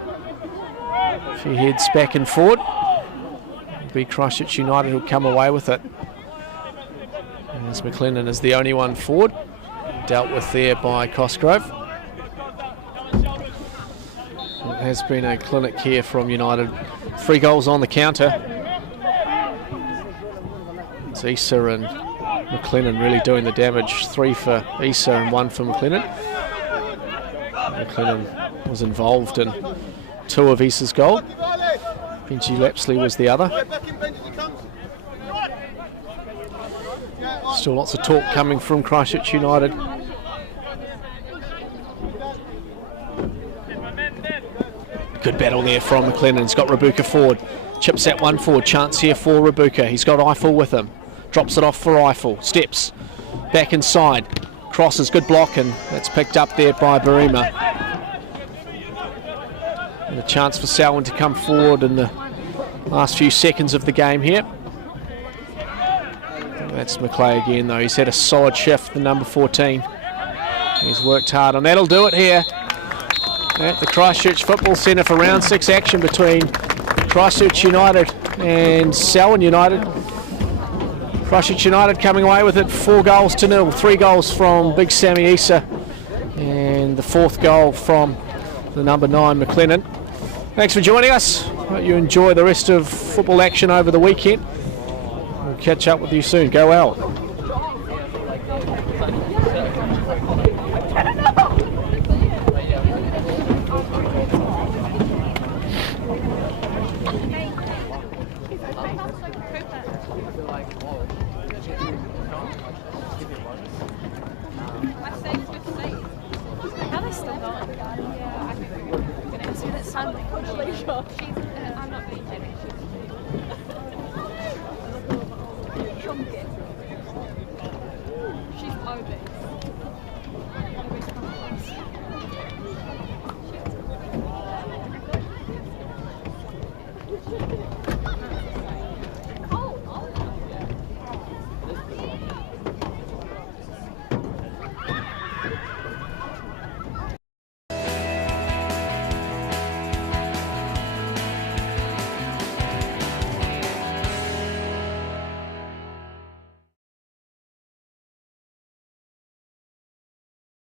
if he heads back and forward, it'll be Christchurch United who'll come away with it. As McLennan is the only one forward. Dealt with there by Cosgrove. It has been a clinic here from United. 3 goals on the counter. It's Issa and McLennan really doing the damage. 3 for Issa and 1 for McLennan. McLennan was involved in 2 of Issa's goal. Benji Lapsley was the other. Still lots of talk coming from Christchurch United. Good battle there from McLennan. He's got Rabuka forward. Chips that one forward. Chance here for Rabuka. He's got Eiffel with him. Drops it off for Eiffel. Steps back inside. Crosses, good block, and that's picked up there by Barima. And a chance for Selwyn to come forward in the last few seconds of the game here. That's McClay again, though. He's had a solid shift, the number 14. He's worked hard, and that'll do it here at the Christchurch Football Centre for round 6 action between Christchurch United and Selwyn United. Christchurch United coming away with it 4-0. 3 goals from Big Sammy Issa and the 4th goal from the number 9 McLennan. Thanks for joining us. Hope you enjoy the rest of football action over the weekend. We'll catch up with you soon. Go well.